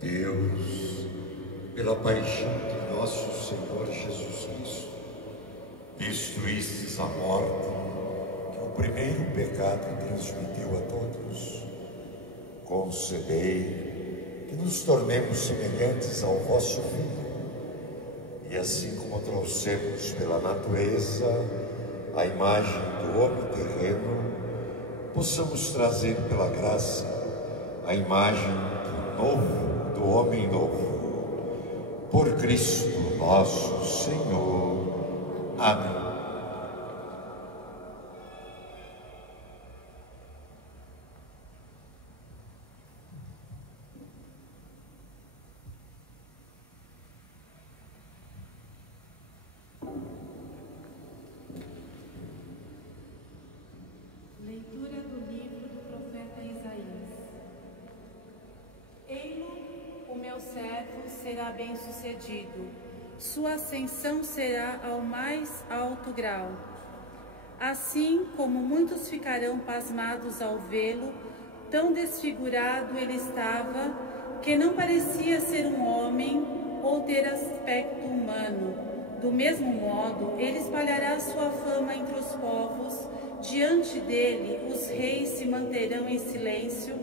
Deus, pela paixão de nosso Senhor Jesus Cristo, destruístes a morte que o primeiro pecado transmitiu a todos, concedei que nos tornemos semelhantes ao vosso Filho, e assim como trouxemos pela natureza a imagem do homem terreno, possamos trazer pela graça a imagem do novo, do homem novo. Por Cristo nosso Senhor. Amém. Leitura do livro do profeta Isaías. Ei-lo, o meu servo, será bem-sucedido. Sua ascensão será ao mais alto grau. Assim como muitos ficarão pasmados ao vê-lo, tão desfigurado ele estava, que não parecia ser um homem ou ter aspecto humano. Do mesmo modo, ele espalhará sua fama entre os povos. Diante dele, os reis se manterão em silêncio,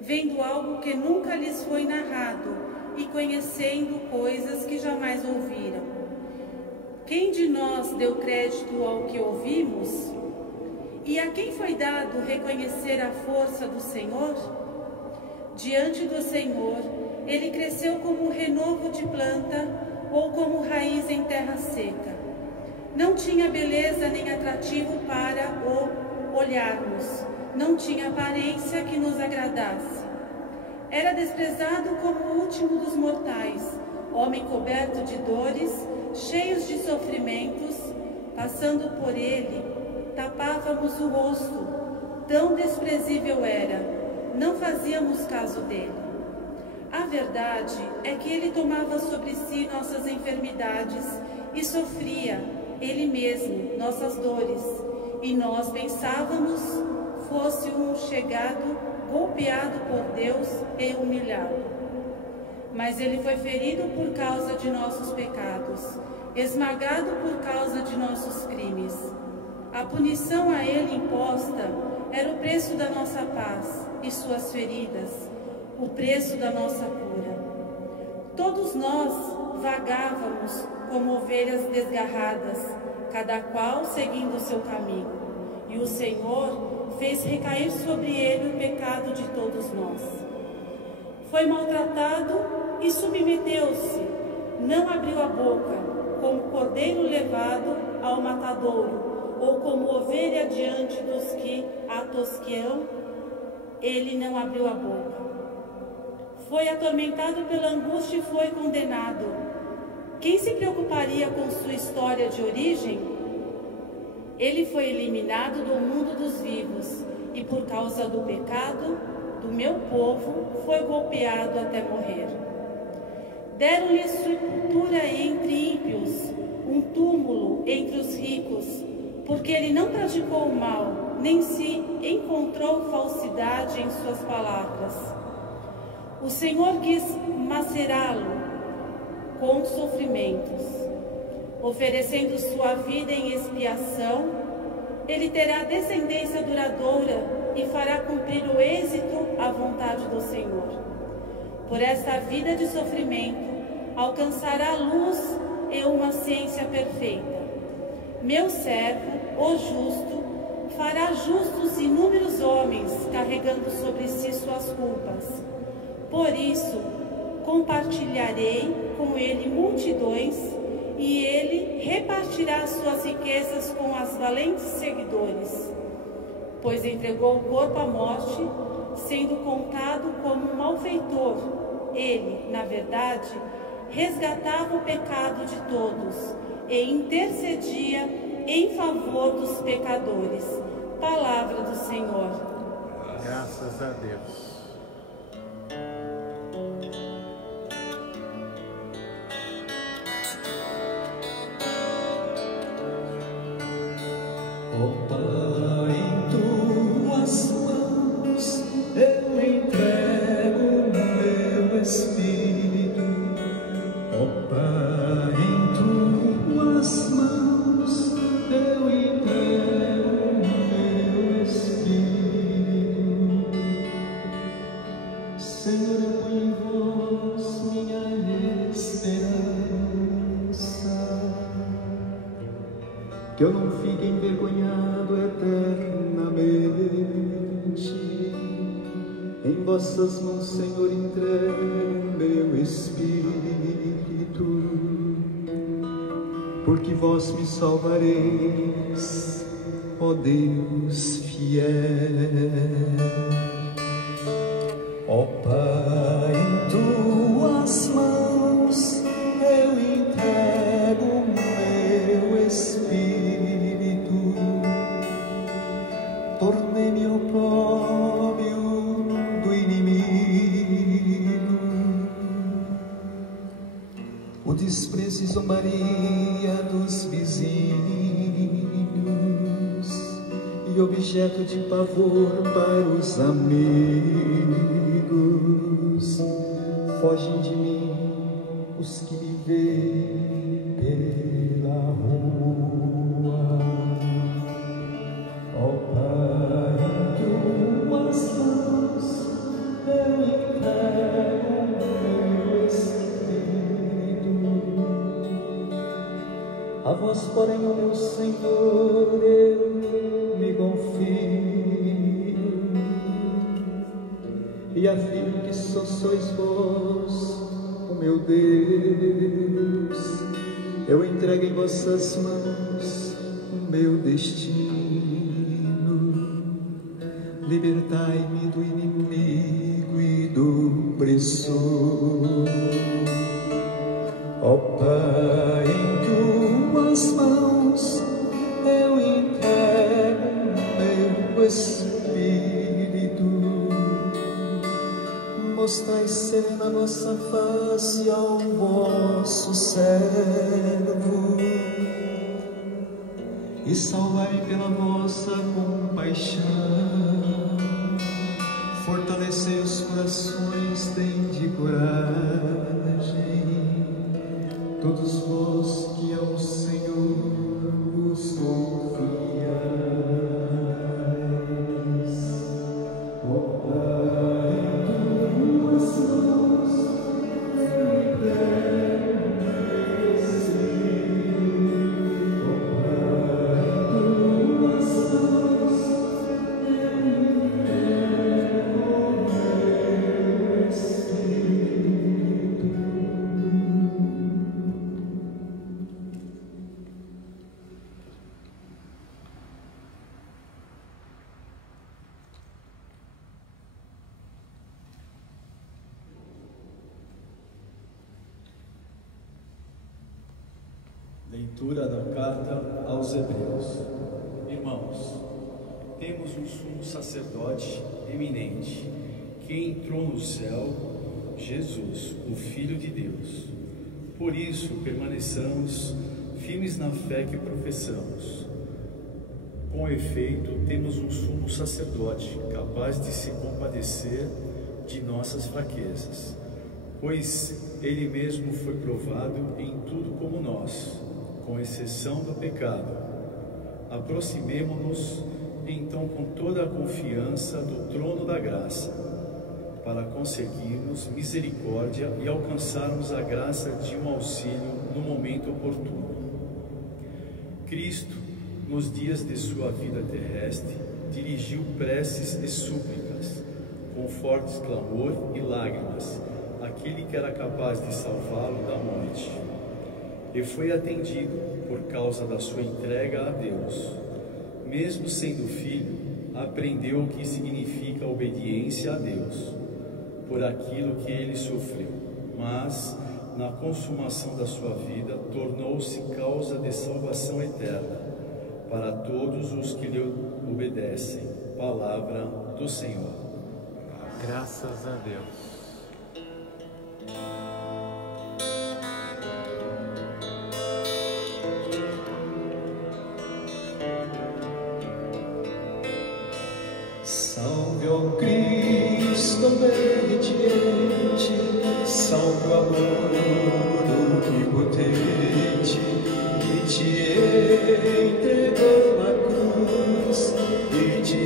vendo algo que nunca lhes foi narrado e conhecendo coisas que jamais ouviram. Quem de nós deu crédito ao que ouvimos? E a quem foi dado reconhecer a força do Senhor? Diante do Senhor, ele cresceu como renovo de planta ou como raiz em terra seca. Não tinha beleza nem atrativo para o olharmos, não tinha aparência que nos agradasse. Era desprezado como o último dos mortais, homem coberto de dores, cheios de sofrimentos. Passando por ele, tapávamos o rosto, tão desprezível era, não fazíamos caso dele. A verdade é que ele tomava sobre si nossas enfermidades e sofria ele mesmo nossas dores, e nós pensávamos fosse um chegado, golpeado por Deus e humilhado. Mas ele foi ferido por causa de nossos pecados, esmagado por causa de nossos crimes. A punição a ele imposta era o preço da nossa paz, e suas feridas, o preço da nossa cura. Todos nós vagávamos como ovelhas desgarradas, cada qual seguindo o seu caminho. E o Senhor fez recair sobre ele o pecado de todos nós. Foi maltratado e submeteu-se, não abriu a boca, como cordeiro levado ao matadouro, ou como ovelha diante dos que a tosqueam, ele não abriu a boca. Foi atormentado pela angústia e foi condenado. Quem se preocuparia com sua história de origem? Ele foi eliminado do mundo dos vivos, e por causa do pecado do meu povo foi golpeado até morrer. Deram-lhe sepultura entre ímpios, um túmulo entre os ricos, porque ele não praticou o mal, nem se encontrou falsidade em suas palavras. O Senhor quis macerá-lo com sofrimentos, oferecendo sua vida em expiação. Ele terá descendência duradoura e fará cumprir o êxito à vontade do Senhor. Por esta vida de sofrimento, alcançará luz e uma ciência perfeita. Meu servo, o justo, fará justos inúmeros homens, carregando sobre si suas culpas. Por isso, compartilharei com ele multidões, e ele repartirá suas riquezas com as valentes seguidores. Pois entregou o corpo à morte, sendo contado como um malfeitor. Ele, na verdade, resgatava o pecado de todos e intercedia em favor dos pecadores. Palavra do Senhor. Graças a Deus. Ó Pai, em tuas mãos eu entrego meu espírito. que eu não fique envergonhado eternamente. Em vossas mãos, Senhor, entrego meu espírito, porque vós me salvareis, ó Deus fiel. Ó Pai, em tuas mãos eu entrego meu espírito, tornei-me opróbrio do inimigo, o desprezo e zombaria dos vizinhos e objeto de pavor para os amigos. Fogem de mim os que me veem pela rua. Ó Pai, em tuas mãos eu entrego meu espírito. A vós, porém, ó meu Senhor, eu me confio e afirmo que só sois vós, o meu Deus. Eu entrego em vossas mãos o meu destino. Libertai-me do inimigo e do opressor. Ó Pai, em tuas mãos eu entrego meu espírito. Mostrai serena a vossa face ao vosso servo e salvai pela vossa compaixão. Fortalecei os corações, tende coragem, todos vós que ao Senhor vos confiais. Ó Pai, em tuas mãos eu entrego meu espírito. Ó Pai, em tuas mãos eu entrego meu espírito. Leitura da carta aos Hebreus. Irmãos, temos um sumo sacerdote eminente, que entrou no céu, Jesus, o Filho de Deus. Por isso, permaneçamos firmes na fé que professamos. Com efeito, temos um sumo sacerdote, capaz de se compadecer de nossas fraquezas, pois ele mesmo foi provado em tudo como nós, com exceção do pecado. Aproximemo-nos então com toda a confiança do trono da graça, para conseguirmos misericórdia e alcançarmos a graça de um auxílio no momento oportuno. Cristo, nos dias de sua vida terrestre, dirigiu preces e súplicas, com fortes clamor e lágrimas, àquele que era capaz de salvá-lo da morte. E foi atendido por causa da sua entrega a Deus. Mesmo sendo filho, aprendeu o que significa obediência a Deus, por aquilo que ele sofreu, mas, na consumação da sua vida, tornou-se causa de salvação eterna para todos os que lhe obedecem. Palavra do Senhor. Graças a Deus. Salve, ó Cristo obediente, salve o amor onipotente, que te entregou na cruz e te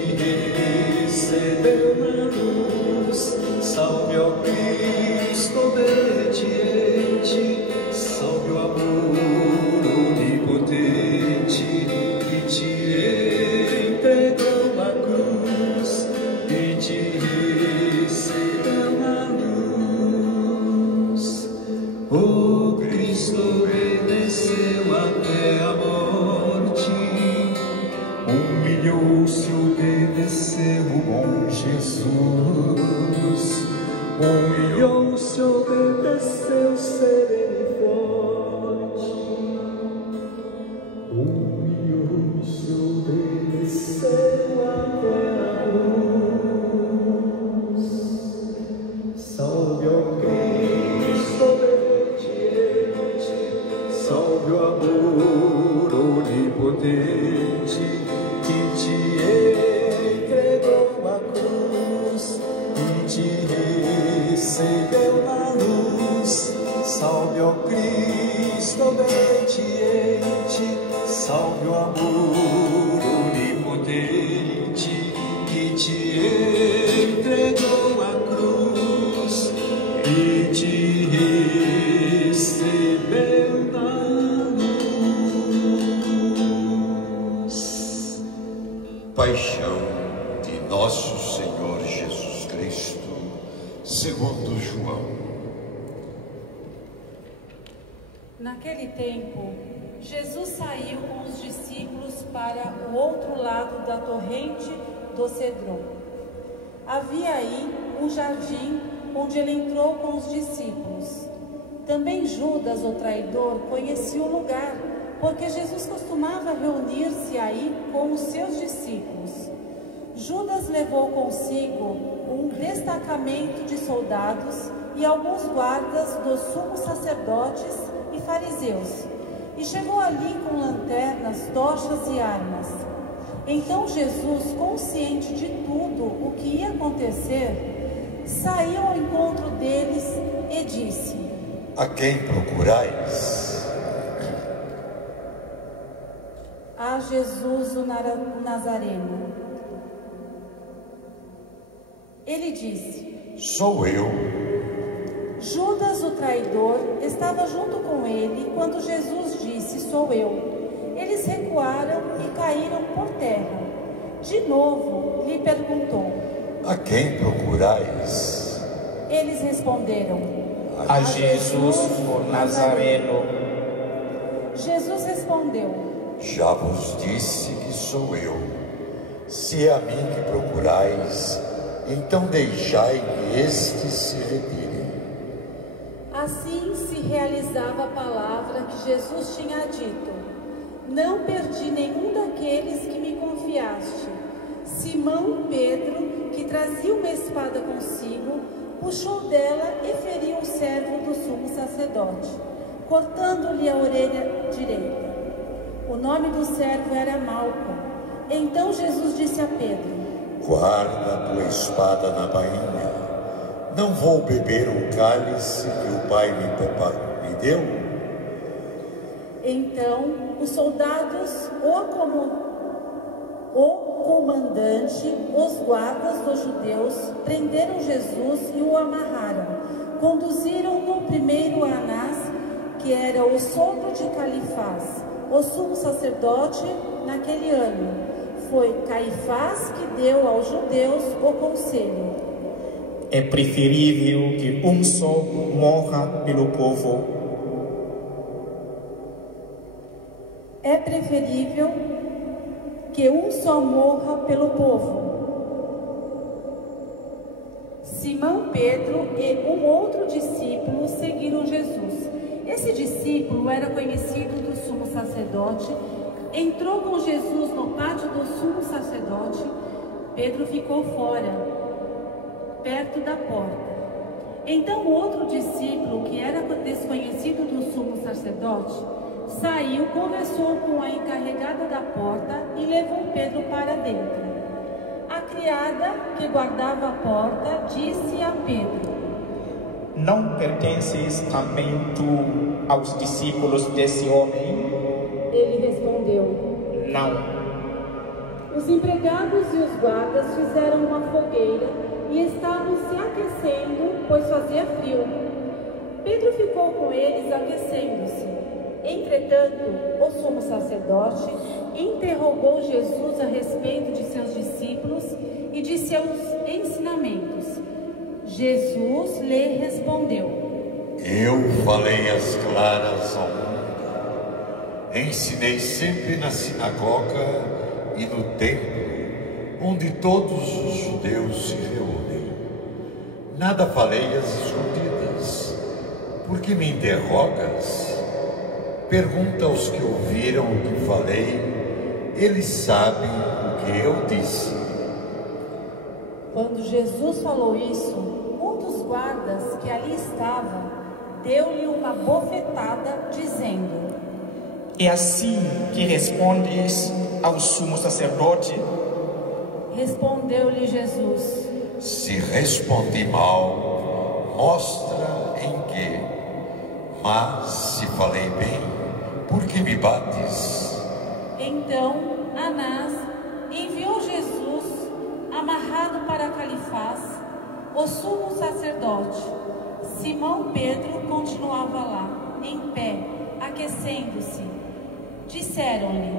recebeu na luz. Salve, ó Cristo obediente, salve o amor onipotente, O Cristo obedeceu até a morte, humilhou-se, obedeceu o bom Jesus. Humilhou-se, obedeceu, sereno e forte. Humilhou-se, obedeceu até a cruz. Salve, ó Cristo obediente, salve o amor onipotente que te entregou a cruz e te recebeu na luz. Salve, ó Cristo obediente, salve o amor onipotente que te entregou a cruz e te recebeu na luz. Paixão de nosso Senhor Jesus Cristo, segundo João. Naquele tempo, Jesus saiu com os discípulos para o outro lado da torrente do Cedron. Havia aí um jardim onde ele entrou com os discípulos. Também Judas, o traidor, conhecia o lugar, porque Jesus costumava reunir-se aí com os seus discípulos. Judas levou consigo um destacamento de soldados e alguns guardas dos sumos sacerdotes e fariseus, e chegou ali com lanternas, tochas e armas. Então Jesus, consciente de tudo o que ia acontecer, saiu ao encontro deles e disse: A quem procurais? A Jesus o Nazareno. Ele disse: Sou eu. Judas, o traidor, estava junto com ele quando Jesus disse: Sou eu. Eles recuaram e caíram por terra. De novo lhe perguntou: A quem procurais? Eles responderam: A Jesus, o Nazareno. Jesus respondeu: Já vos disse que sou eu. Se é a mim que procurais, então deixai que estes se retirem. Assim se realizava a palavra que Jesus tinha dito: Não perdi nenhum daqueles que me confiaste. Simão Pedro, que trazia uma espada consigo, puxou dela e feriu o servo do sumo sacerdote, cortando-lhe a orelha direita. O nome do servo era Malco. Então Jesus disse a Pedro: Guarda a tua espada na bainha. Não vou beber o cálice que o Pai me deu? Então os soldados, o comandante, os guardas dos judeus, prenderam Jesus e o amarraram. Conduziram-no primeiro a Anás, que era o sogro de Caifás, o sumo sacerdote naquele ano. Foi Caifás que deu aos judeus o conselho: É preferível que um só morra pelo povo. É preferível que um só morra pelo povo. Simão Pedro e um outro discípulo seguiram Jesus. Esse discípulo era conhecido do sumo sacerdote. Entrou com Jesus no pátio do sumo sacerdote. Pedro ficou fora, perto da porta. Então outro discípulo, que era desconhecido do sumo sacerdote, saiu, conversou com a encarregada da porta e levou Pedro para dentro. A criada que guardava a porta disse a Pedro: Não pertences também tu aos discípulos desse homem? Ele respondeu: Não. Os empregados e os guardas fizeram uma fogueira e estavam se aquecendo, pois fazia frio. Pedro ficou com eles aquecendo-se. Entretanto, o sumo sacerdote interrogou Jesus a respeito de seus discípulos e de seus ensinamentos. Jesus lhe respondeu: Eu falei as claras ao mundo. Ensinei sempre na sinagoga e no templo, onde todos os judeus se reúnem. Nada falei às escondidas. Por que me interrogas? Pergunta aos que ouviram o que falei. Eles sabem o que eu disse. Quando Jesus falou isso, um dos guardas que ali estava deu-lhe uma bofetada, dizendo: É assim que respondes ao sumo sacerdote? Respondeu-lhe Jesus: Se respondi mal, mostra em que. Mas se falei bem, por que me bates? Então Anás enviou Jesus amarrado para Caifás, o sumo sacerdote. Simão Pedro continuava lá, em pé, aquecendo-se. Disseram-lhe: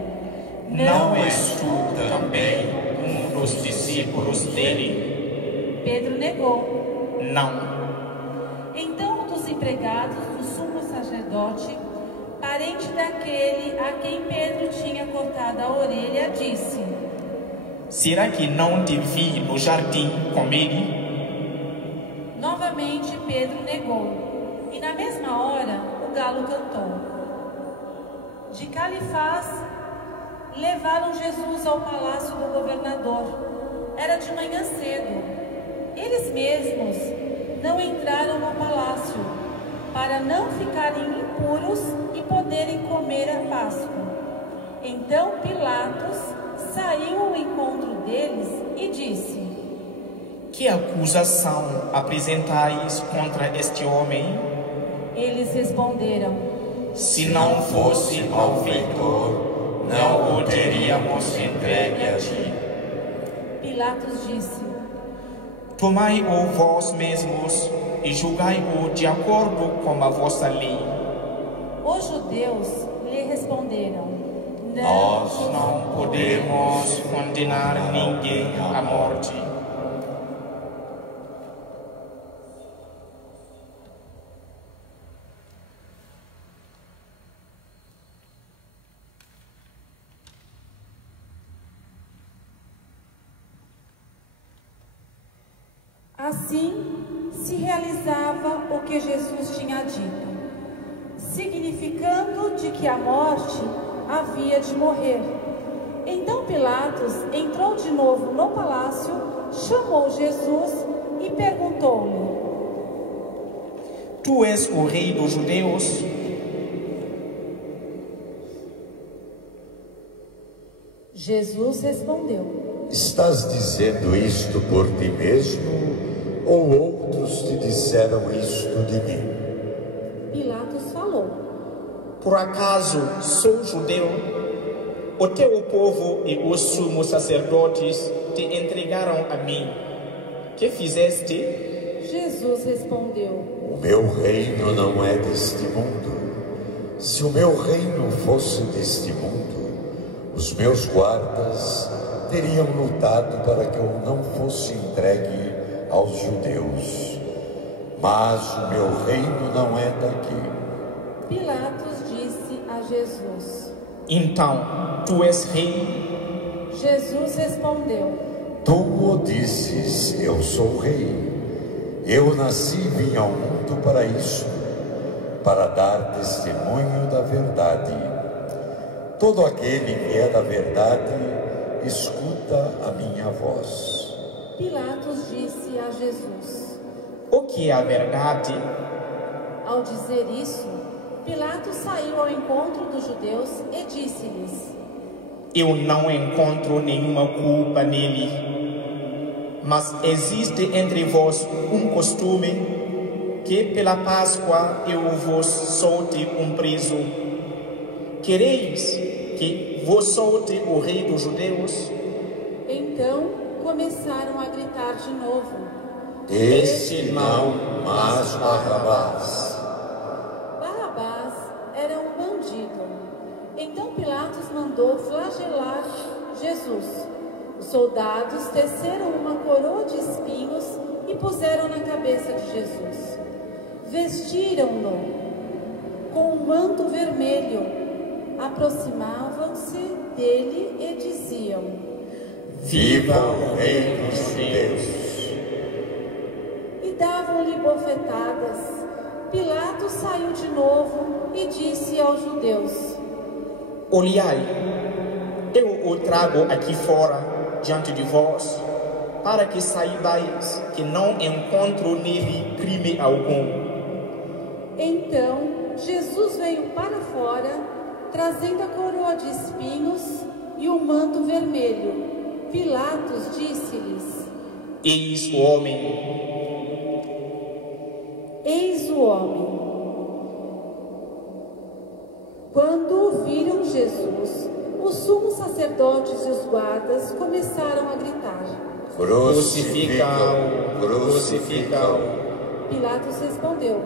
Não és tu também um dos discípulos dele? Pedro negou. Não. Então um dos empregados do sumo sacerdote, parente daquele a quem Pedro tinha cortado a orelha, disse: Será que não te vi no jardim com ele? Novamente Pedro negou, e na mesma hora o galo cantou. De Caifás levaram Jesus ao palácio do governador. Era de manhã cedo. Eles mesmos não entraram no palácio, para não ficarem impuros e poderem comer a Páscoa. Então Pilatos saiu ao encontro deles e disse: Que acusação apresentais contra este homem? Eles responderam: Se não fosse malfeitor, não o teríamos entregue a ti. Pilatos disse: Tomai-o vós mesmos e julgai-o de acordo com a vossa lei. Os judeus lhe responderam: Nós não podemos condenar ninguém à morte. Assim se realizava o que Jesus tinha dito, significando de que a morte havia de morrer. Então Pilatos entrou de novo no palácio, chamou Jesus e perguntou-lhe: Tu és o rei dos judeus? Jesus respondeu: Estás dizendo isto por ti mesmo, ou outros te disseram isto de mim? Pilatos falou: Por acaso sou judeu? O teu povo e os sumos sacerdotes te entregaram a mim. Que fizeste? Jesus respondeu: O meu reino não é deste mundo. Se o meu reino fosse deste mundo, os meus guardas teriam lutado para que eu não fosse entregue aos judeus. Mas o meu reino não é daqui. Pilatos disse a Jesus: Então, tu és rei? Jesus respondeu: Tu o dizes, eu sou rei. Eu nasci e vim ao mundo para isto, para dar testemunho da verdade. Todo aquele que é da verdade, escuta a minha voz. Pilatos disse a Jesus: O que é a verdade? Ao dizer isso, Pilatos saiu ao encontro dos judeus e disse-lhes: Eu não encontro nenhuma culpa nele. Mas existe entre vós um costume que pela Páscoa eu vos solte um preso. Quereis que vos solte o rei dos judeus? Então começaram a gritar de novo: Este não, mas Barrabás. Barrabás era um bandido. Então Pilatos mandou flagelar Jesus. Os soldados teceram uma coroa de espinhos e puseram na cabeça de Jesus. vestiram-no com um manto vermelho, aproximavam-se dele e diziam: Viva o Rei dos Judeus! E davam-lhe bofetadas. Pilatos saiu de novo e disse aos judeus: Olhai, eu o trago aqui fora diante de vós, para que saibais que não encontro nele crime algum. Então Jesus veio para fora, trazendo a coroa de espinhos e o manto vermelho. Pilatos disse-lhes: Eis o homem. Eis o homem. Quando viram Jesus, os sumos sacerdotes e os guardas começaram a gritar: Crucificam, crucificam. Pilatos respondeu: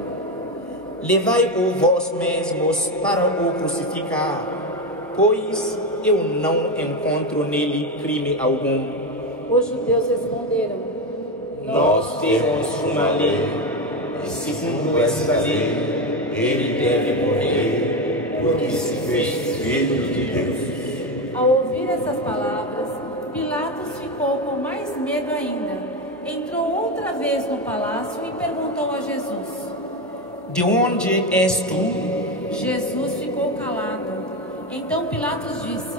Levai-o vós mesmos para o crucificar, pois eu não encontro nele crime algum. Os judeus responderam: Nós temos uma lei, e segundo esta lei, ele deve morrer, porque se fez filho de Deus. Ao ouvir essas palavras, Pilatos ficou com mais medo ainda. Entrou outra vez no palácio e perguntou a Jesus: De onde és tu? Jesus ficou calado. Então Pilatos disse: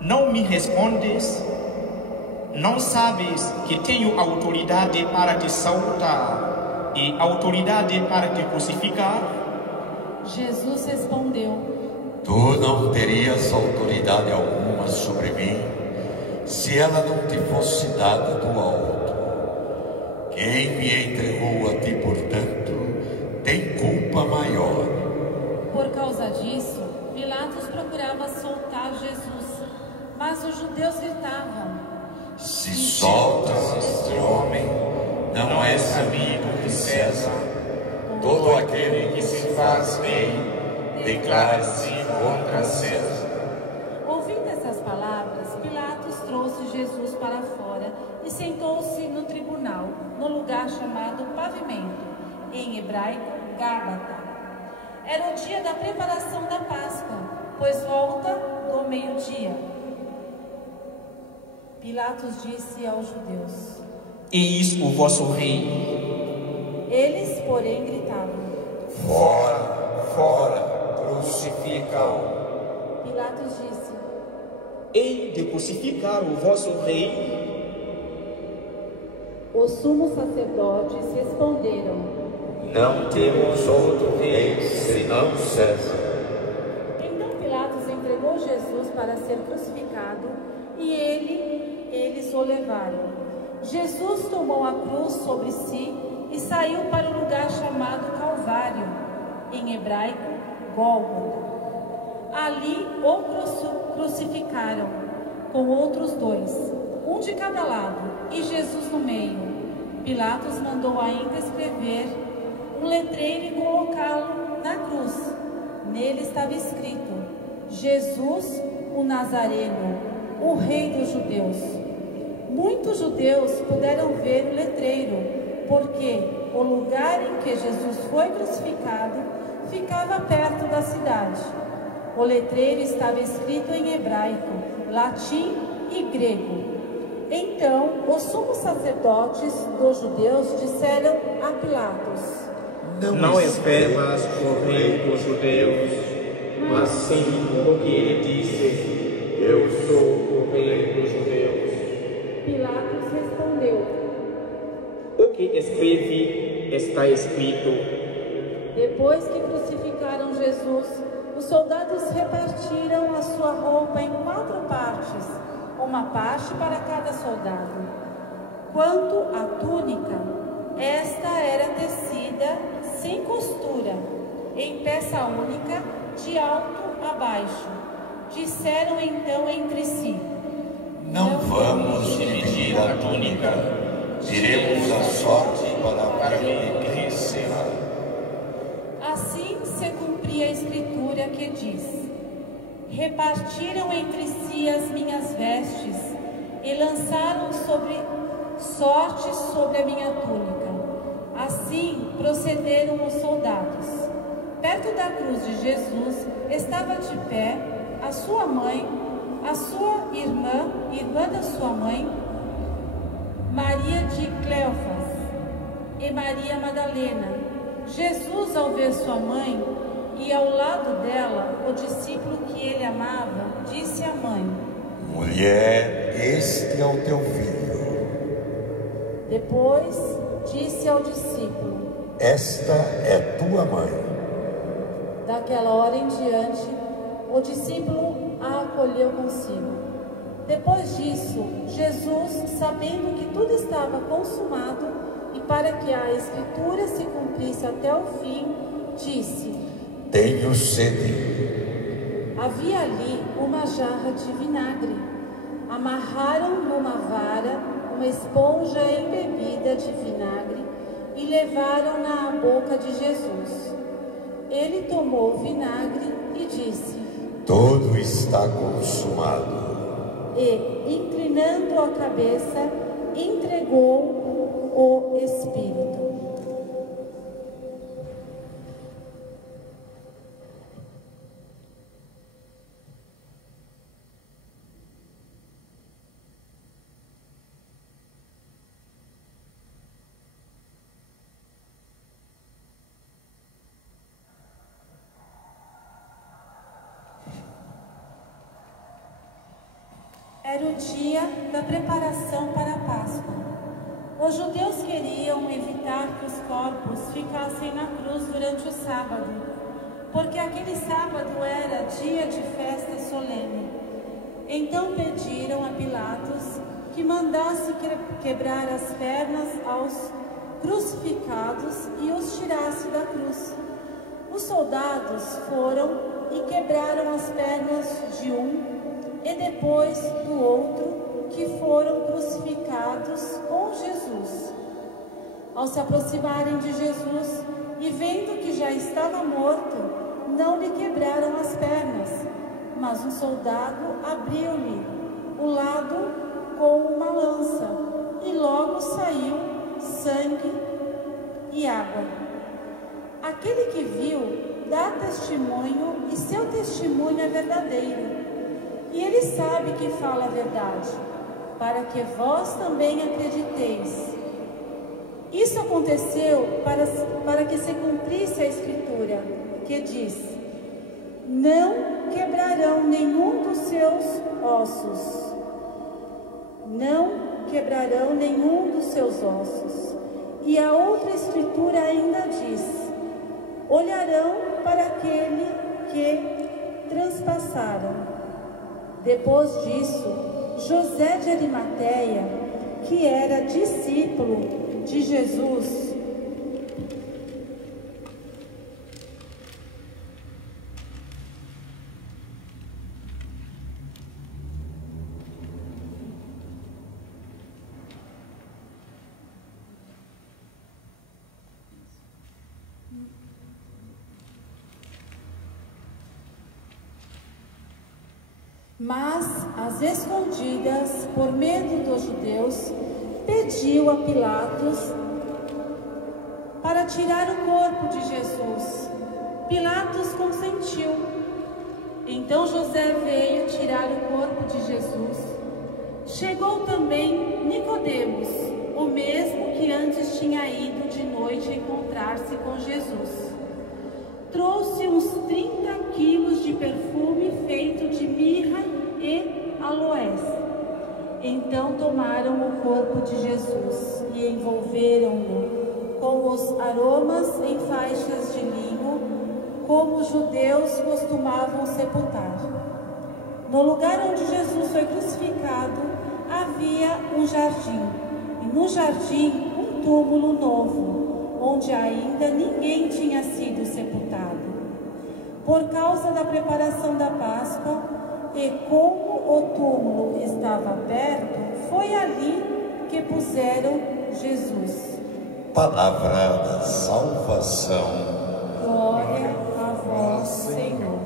Não me respondes? Não sabes que tenho autoridade para te soltar e autoridade para te crucificar? Jesus respondeu: Tu não terias autoridade alguma sobre mim, se ela não te fosse dada do alto. Quem me entregou a ti, portanto, tem culpa maior. Por causa disso, Pilatos procurava soltar Jesus, mas os judeus gritavam: Se soltas este homem, não és amigo de César. Todo aquele que se faz bem, declara-se contra César. Ouvindo essas palavras, Pilatos trouxe Jesus para fora e sentou-se no tribunal, no lugar chamado Pavimento, em hebraico, Gábata. Era o dia da preparação da Páscoa, pois volta do meio-dia. Pilatos disse aos judeus: Eis o vosso rei. Eles, porém, gritavam: Fora, fora, crucifica-o. Pilatos disse: Hei de crucificar o vosso rei? Os sumos sacerdotes responderam: Não temos outro rei senão César. Então Pilatos entregou Jesus para ser crucificado e eles o levaram. Jesus tomou a cruz sobre si e saiu para o lugar chamado Calvário, em hebraico, Gólgota. Ali o crucificaram com outros dois, um de cada lado, e Jesus no meio. Pilatos mandou ainda escrever um letreiro e colocá-lo na cruz. Nele estava escrito: Jesus, o Nazareno, o Rei dos Judeus. Muitos judeus puderam ver o letreiro, porque o lugar em que Jesus foi crucificado ficava perto da cidade. O letreiro estava escrito em hebraico, latim e grego. Então, os sumos sacerdotes dos judeus disseram a Pilatos: Não escrevas o rei dos judeus, mas sim o que ele disse: Eu sou o rei dos judeus. Pilatos respondeu: O que escreve está escrito. Depois que crucificaram Jesus, os soldados repartiram a sua roupa em 4 partes, uma parte para cada soldado. Quanto à túnica, esta era tecida sem costura, em peça única, de alto a baixo. Disseram então entre si: Não vamos dividir a túnica, diremos a sorte para aquele que vencerá. Assim se cumpria a escritura que diz: Repartiram entre si as minhas vestes e lançaram sorte sobre a minha túnica. Assim procederam os soldados. Perto da cruz de Jesus estava de pé a sua mãe, a sua irmã da sua mãe, Maria de Cleofas e Maria Madalena. Jesus, ao ver sua mãe e ao lado dela o discípulo que ele amava, disse à mãe: Mulher, este é o teu filho. Depois disse ao discípulo: Esta é tua mãe. Daquela hora em diante, o discípulo a acolheu consigo. Depois disso, Jesus, sabendo que tudo estava consumado e para que a Escritura se cumprisse até o fim, disse: Tenho sede. Havia ali uma jarra de vinagre. Amarraram numa vara uma esponja embebida de vinagre e levaram-na à boca de Jesus. Ele tomou o vinagre e disse: Tudo está consumado. E, inclinando a cabeça, entregou o Espírito. Era o dia da preparação para a Páscoa. Os judeus queriam evitar que os corpos ficassem na cruz durante o sábado, porque aquele sábado era dia de festa solene. Então pediram a Pilatos que mandasse quebrar as pernas aos crucificados e os tirasse da cruz. Os soldados foram e quebraram as pernas de um e depois do outro, que foram crucificados com Jesus. Ao se aproximarem de Jesus e vendo que já estava morto, não lhe quebraram as pernas, mas um soldado abriu-lhe o lado com uma lança, e logo saiu sangue e água. Aquele que viu dá testemunho, e seu testemunho é verdadeiro. E ele sabe que fala a verdade, para que vós também acrediteis. Isso aconteceu para que se cumprisse a Escritura, que diz: não quebrarão nenhum dos seus ossos. Não quebrarão nenhum dos seus ossos. E a outra Escritura ainda diz: olharão para aquele que transpassaram. Depois disso, José de Arimateia, que era discípulo de Jesus, mas, às escondidas, por medo dos judeus, pediu a Pilatos para tirar o corpo de Jesus. Pilatos consentiu. Então José veio tirar o corpo de Jesus. Chegou também Nicodemos, o mesmo que antes tinha ido de noite encontrar-se com Jesus. Trouxe uns 30 quilos de perfume feito de mirra e aloés. Então tomaram o corpo de Jesus e envolveram-no com os aromas em faixas de linho, como os judeus costumavam sepultar. No lugar onde Jesus foi crucificado, havia um jardim, e no jardim um túmulo novo, onde ainda ninguém tinha sido sepultado. Por causa da preparação da Páscoa, e como o túmulo estava perto, foi ali que puseram Jesus. Palavra da salvação. Glória a vós, Senhor.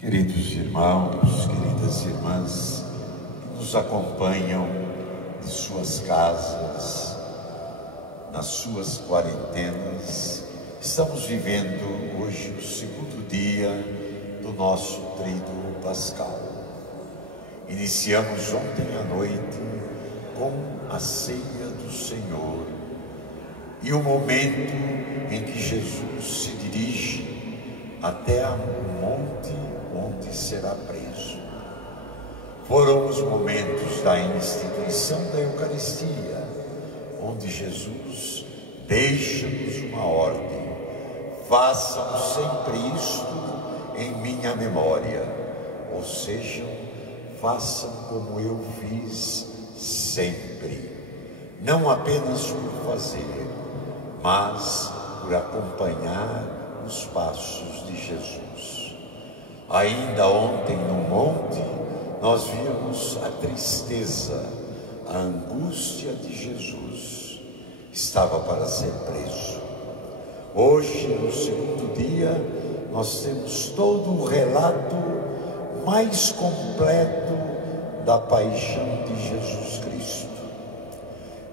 Queridos irmãos, queridas queridas irmãs que nos acompanham de suas casas, nas suas quarentenas. Estamos vivendo hoje o segundo dia do nosso tríduo pascal. Iniciamos ontem à noite com a ceia do Senhor e o momento em que Jesus se dirige até o monte onde será preso. Foram os momentos da instituição da Eucaristia, onde Jesus deixa-nos uma ordem: façam sempre isto em minha memória, ou seja, façam como eu fiz sempre, não apenas por fazer, mas por acompanhar os passos de Jesus. Ainda ontem no monte, nós vimos a tristeza, a angústia de Jesus. Estava para ser preso. Hoje, no segundo dia, nós temos todo o relato mais completo da paixão de Jesus Cristo.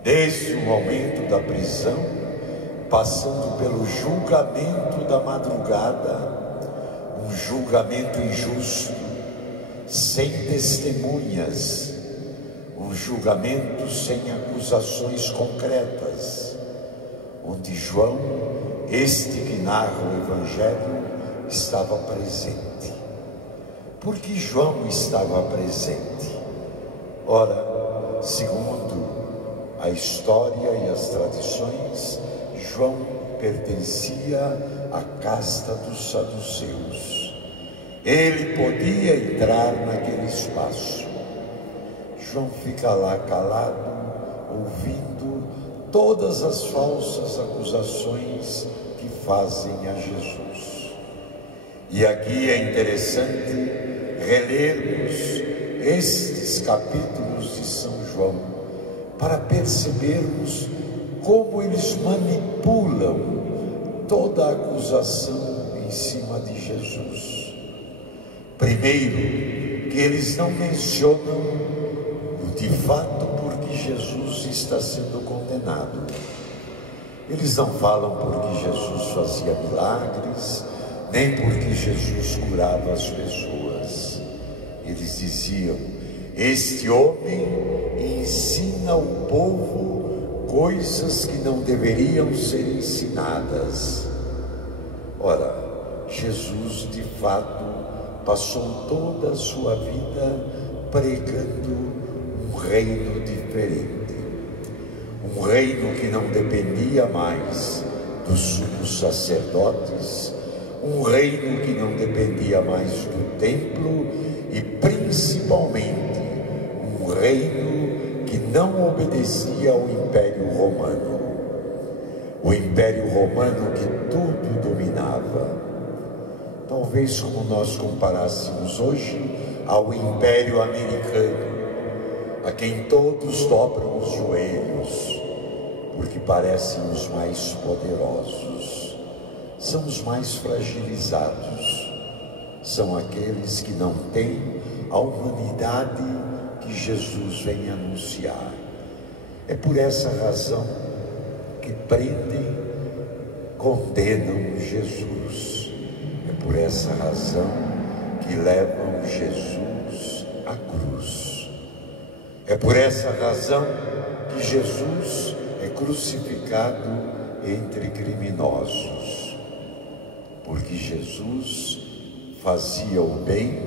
Desde o momento da prisão, passando pelo julgamento da madrugada, um julgamento injusto, sem testemunhas, um julgamento sem acusações concretas, onde João, este que narra o Evangelho, estava presente. Por que João estava presente? Ora, segundo a história e as tradições, João pertencia à casta dos saduceus. Ele podia entrar naquele espaço. João fica lá calado, ouvindo todas as falsas acusações que fazem a Jesus. E aqui é interessante relermos estes capítulos de São João para percebermos como eles manipulam toda a acusação em cima de Jesus. Primeiro, que eles não mencionam de fato porque Jesus está sendo condenado. Eles não falam porque Jesus fazia milagres, nem porque Jesus curava as pessoas. Eles diziam: este homem ensina o povo coisas que não deveriam ser ensinadas. Ora, Jesus de fato passou toda a sua vida pregando um reino diferente, um reino que não dependia mais dos sumos sacerdotes, um reino que não dependia mais do templo e principalmente um reino que não obedecia ao Império Romano, o Império Romano que tudo dominava. Talvez como nós comparássemos hoje ao Império Americano, a quem todos dobram os joelhos, porque parecem os mais poderosos, são os mais fragilizados, são aqueles que não têm a humanidade que Jesus vem anunciar. É por essa razão que prendem, condenam Jesus. É por essa razão que levam Jesus à cruz. É por essa razão que Jesus é crucificado entre criminosos. Porque Jesus fazia o bem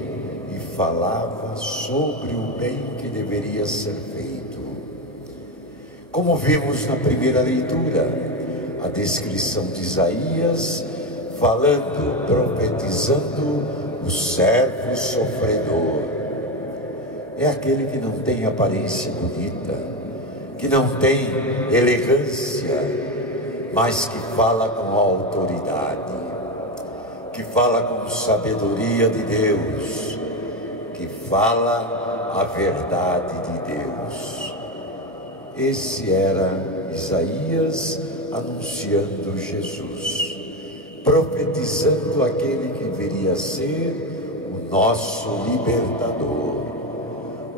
e falava sobre o bem que deveria ser feito. Como vimos na primeira leitura, a descrição de Isaías, falando, profetizando o servo sofredor. É aquele que não tem aparência bonita, que não tem elegância, mas que fala com autoridade, que fala com sabedoria de Deus, que fala a verdade de Deus. Esse era Isaías anunciando Jesus, profetizando aquele que viria a ser o nosso libertador,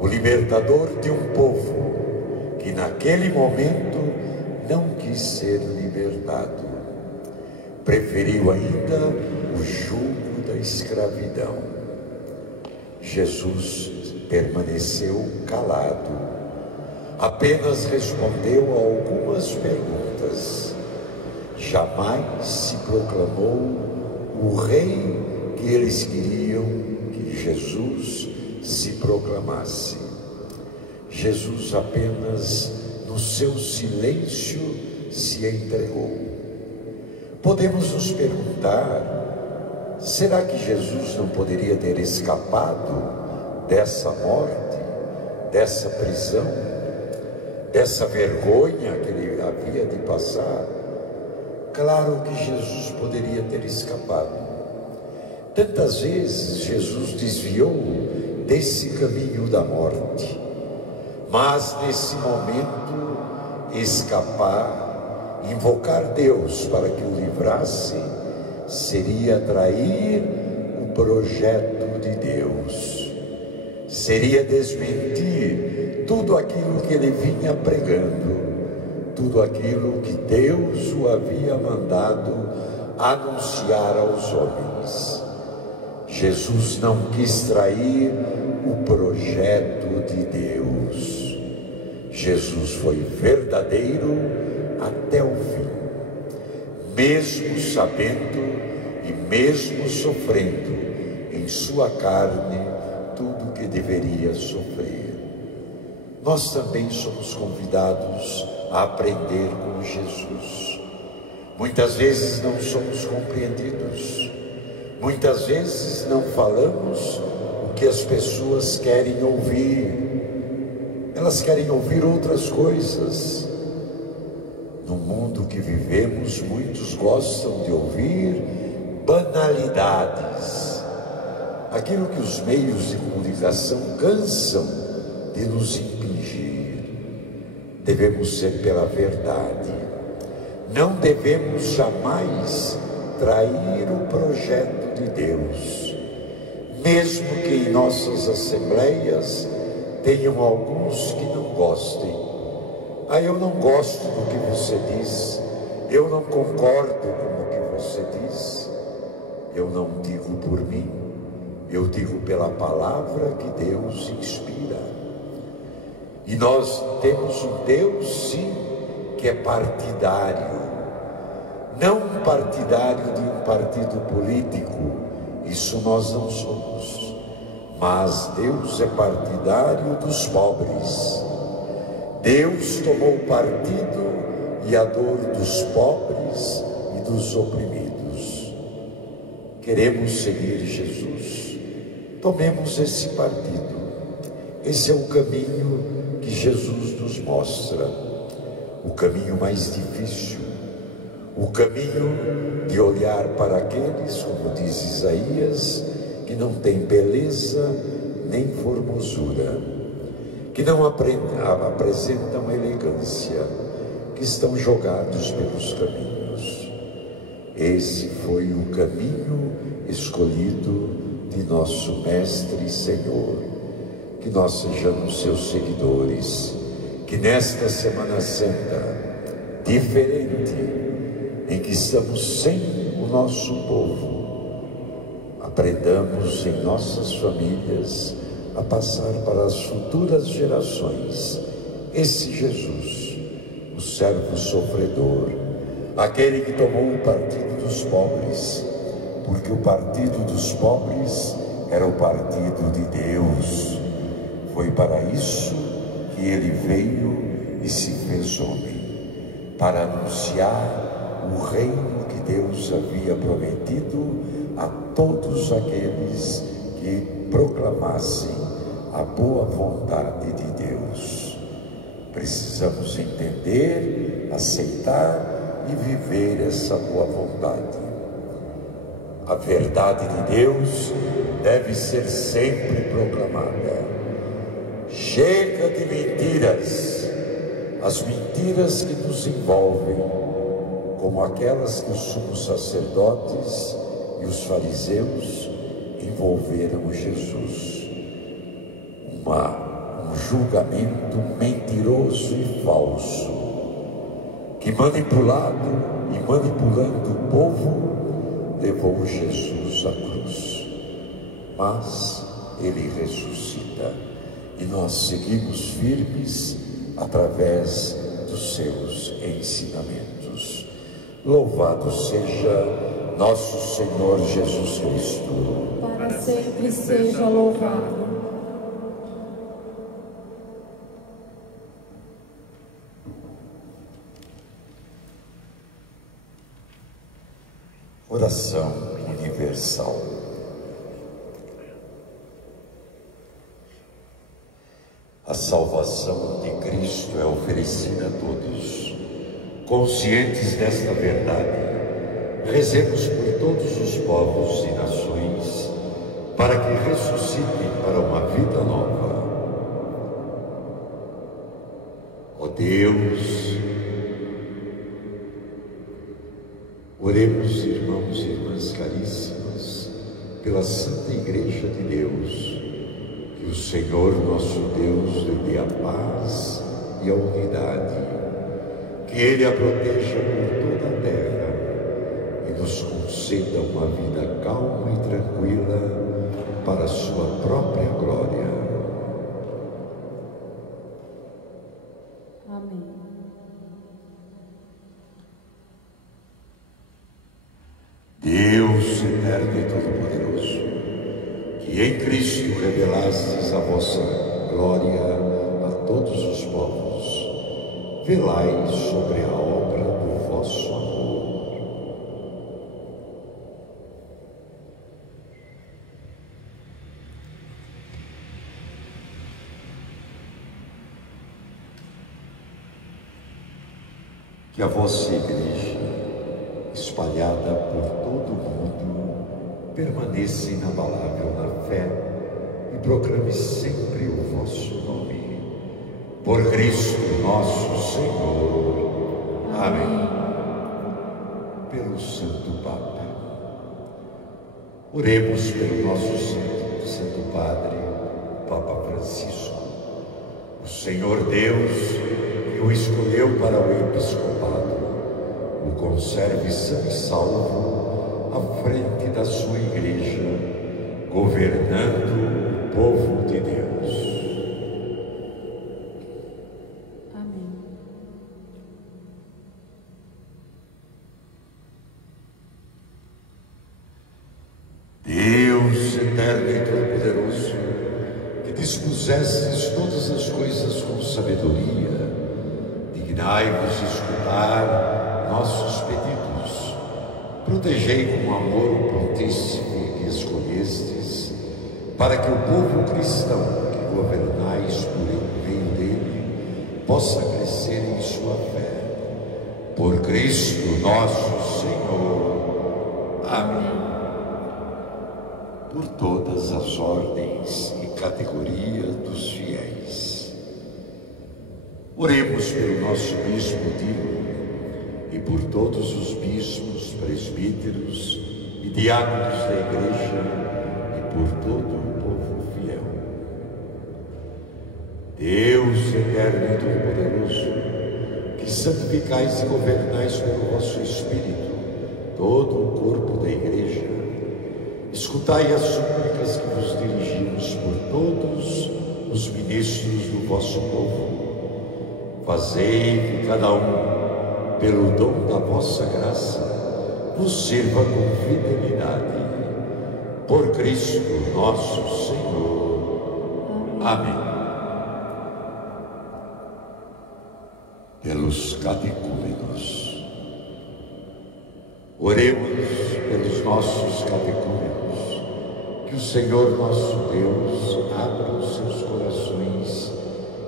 o libertador de um povo que naquele momento não quis ser libertado, preferiu ainda o jugo da escravidão. Jesus permaneceu calado, apenas respondeu a algumas perguntas. Jamais se proclamou o rei que eles queriam que Jesus se proclamasse. Jesus apenas no seu silêncio se entregou. Podemos nos perguntar, será que Jesus não poderia ter escapado dessa morte, dessa prisão, dessa vergonha que ele havia de passar? Claro que Jesus poderia ter escapado. Tantas vezes Jesus desviou desse caminho da morte, mas nesse momento escapar, invocar Deus para que o livrasse, seria trair o projeto de Deus, seria desmentir tudo aquilo que ele vinha pregando, tudo aquilo que Deus o havia mandado anunciar aos homens. Jesus não quis trair o projeto de Deus. Jesus foi verdadeiro até o fim, mesmo sabendo e mesmo sofrendo em sua carne tudo que deveria sofrer. Nós também somos convidados a aprender com Jesus. Muitas vezes não somos compreendidos, muitas vezes não falamos o que as pessoas querem ouvir, elas querem ouvir outras coisas. No mundo que vivemos, muitos gostam de ouvir banalidades, aquilo que os meios de comunicação cansam de nos impingir. Devemos ser pela verdade, não devemos jamais trair o projeto de Deus, mesmo que em nossas assembleias tenham alguns que não gostem. Eu não gosto do que você diz, eu não concordo com o que você diz. Eu não digo por mim, eu digo pela palavra que Deus inspira. E nós temos um Deus, sim, que é partidário, não partidário de um partido político, isso nós não somos, mas Deus é partidário dos pobres. Deus tomou partido e a dor dos pobres e dos oprimidos. Queremos seguir Jesus? Tomemos esse partido. Esse é o caminho que Jesus nos mostra, o caminho mais difícil, o caminho de olhar para aqueles, como diz Isaías, que não têm beleza nem formosura, que não apresentam elegância, que estão jogados pelos caminhos. Esse foi o caminho escolhido de nosso Mestre e Senhor. Que nós sejamos seus seguidores, que nesta Semana Santa, diferente, em que estamos sem o nosso povo, aprendamos em nossas famílias a passar para as futuras gerações esse Jesus, o servo sofredor, aquele que tomou o partido dos pobres, porque o partido dos pobres era o partido de Deus. Foi para isso que ele veio e se fez homem, para anunciar o reino que Deus havia prometido a todos aqueles que proclamassem a boa vontade de Deus. Precisamos entender, aceitar e viver essa boa vontade. A verdade de Deus deve ser sempre proclamada. Chega de mentiras, as mentiras que nos envolvem, como aquelas que os sumos sacerdotes e os fariseus envolveram Jesus. Um julgamento mentiroso e falso, que manipulando o povo, levou Jesus à cruz. Mas ele ressuscita e nós seguimos firmes através dos seus ensinamentos. Louvado seja nosso Senhor Jesus Cristo. Para sempre seja louvado. Oração universal. A salvação de Cristo é oferecida a todos. Conscientes desta verdade, rezemos por todos os povos e nações, para que ressuscitem para uma vida nova. Ó Deus, oremos, irmãos e irmãs caríssimas, pela Santa Igreja de Deus, que o Senhor nosso Deus lhe dê a paz e a unidade, que Ele a proteja por toda a terra e nos conceda uma vida calma e tranquila para a sua própria glória. Amém. Deus eterno e todo-poderoso, que em Cristo revelastes a vossa glória a todos os povos, velai sobre a obra do vosso amor. Que a vossa Igreja, espalhada por todo o mundo, permaneça inabalável na fé e proclame sempre o vosso nome. Por Cristo nosso Senhor. Amém. Pelo Santo Papa. Oremos pelo nosso Santo Padre, Papa Francisco. O Senhor Deus, que o escolheu para o episcopado, o conserve são e salvo à frente da sua Igreja, governando o povo de Deus. Amém. Deus eterno e todo-poderoso, que dispusestes todas as coisas com sabedoria, dignai-vos escutar nossos pedidos. Protegei com amor o Pontífice que escolhestes, para que o povo cristão que governais por meio dele possa crescer em sua fé. Por Cristo nosso Senhor. Amém. Por todas as ordens e categorias dos fiéis. Oremos pelo nosso bispo Dio e por todos os bispos, presbíteros e diáconos da Igreja e por todo o povo fiel. Deus eterno e todo-poderoso, que santificais e governais pelo vosso Espírito todo o corpo da Igreja, escutai as súplicas que vos dirigimos por todos os ministros do vosso povo. Fazei que cada um, pelo dom da vossa graça, vos sirva com fidelidade. Por Cristo nosso Senhor. Amém. Pelos catecúmenos. Oremos pelos nossos catecúmenos, que o Senhor nosso Deus abra os seus corações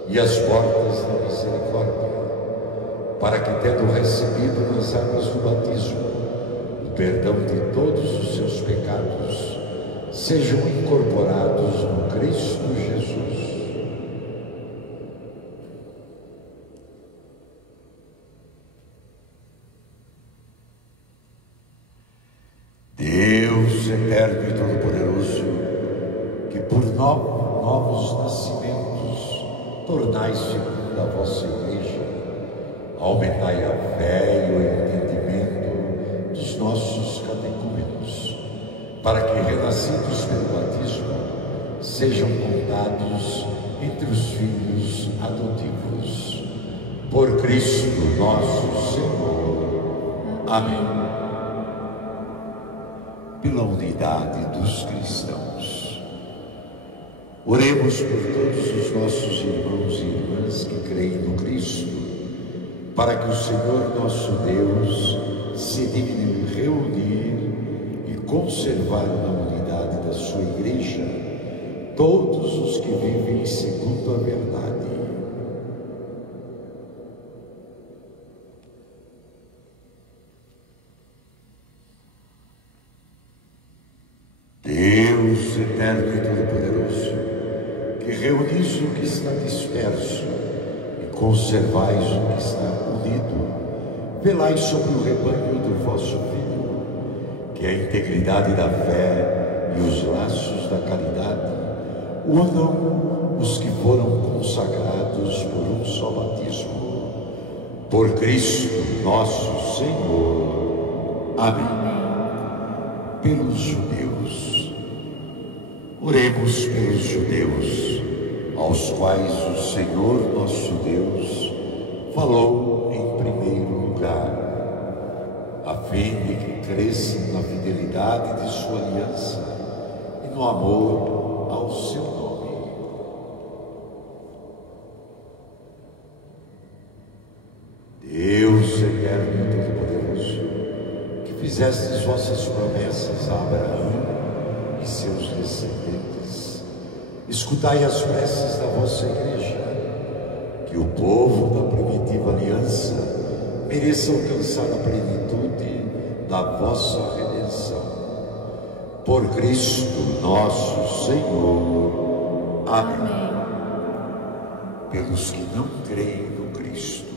e as portas da misericórdia, para que, tendo recebido nas águas do batismo o perdão de todos os seus pecados, sejam incorporados no Cristo Jesus. Deus eterno e todo-poderoso, novos nascimentos, tornai segundo a vossa Igreja, aumentai a fé e o entendimento dos nossos catecúmenos, para que, renascidos pelo batismo, sejam contados entre os filhos adotivos. Por Cristo nosso Senhor. Amém. Pela unidade dos cristãos. Oremos por todos os nossos irmãos e irmãs que creem no Cristo, para que o Senhor nosso Deus se digne em reunir e conservar na unidade da sua Igreja todos os que vivem segundo a verdade. Deus eterno e todo-poderoso, que reunis o que está disperso e conservais o que está unido, velai sobre o rebanho do vosso Filho, que a integridade da fé e os laços da caridade unam os que foram consagrados por um só batismo. Por Cristo nosso Senhor. Amém. Pelos judeus. Oremos pelos judeus, aos quais o Senhor nosso Deus falou em primeiro lugar, a fim de que cresçam na fidelidade de sua aliança e no amor ao seu nome. Deus eterno e todo-poderoso, que fizestes vossas promessas a Abraão e seus descendentes, escutai as preces da vossa Igreja, que o povo da primitiva aliança mereça alcançar a plenitude da vossa redenção. Por Cristo nosso Senhor. Amém. Pelos que não creem no Cristo.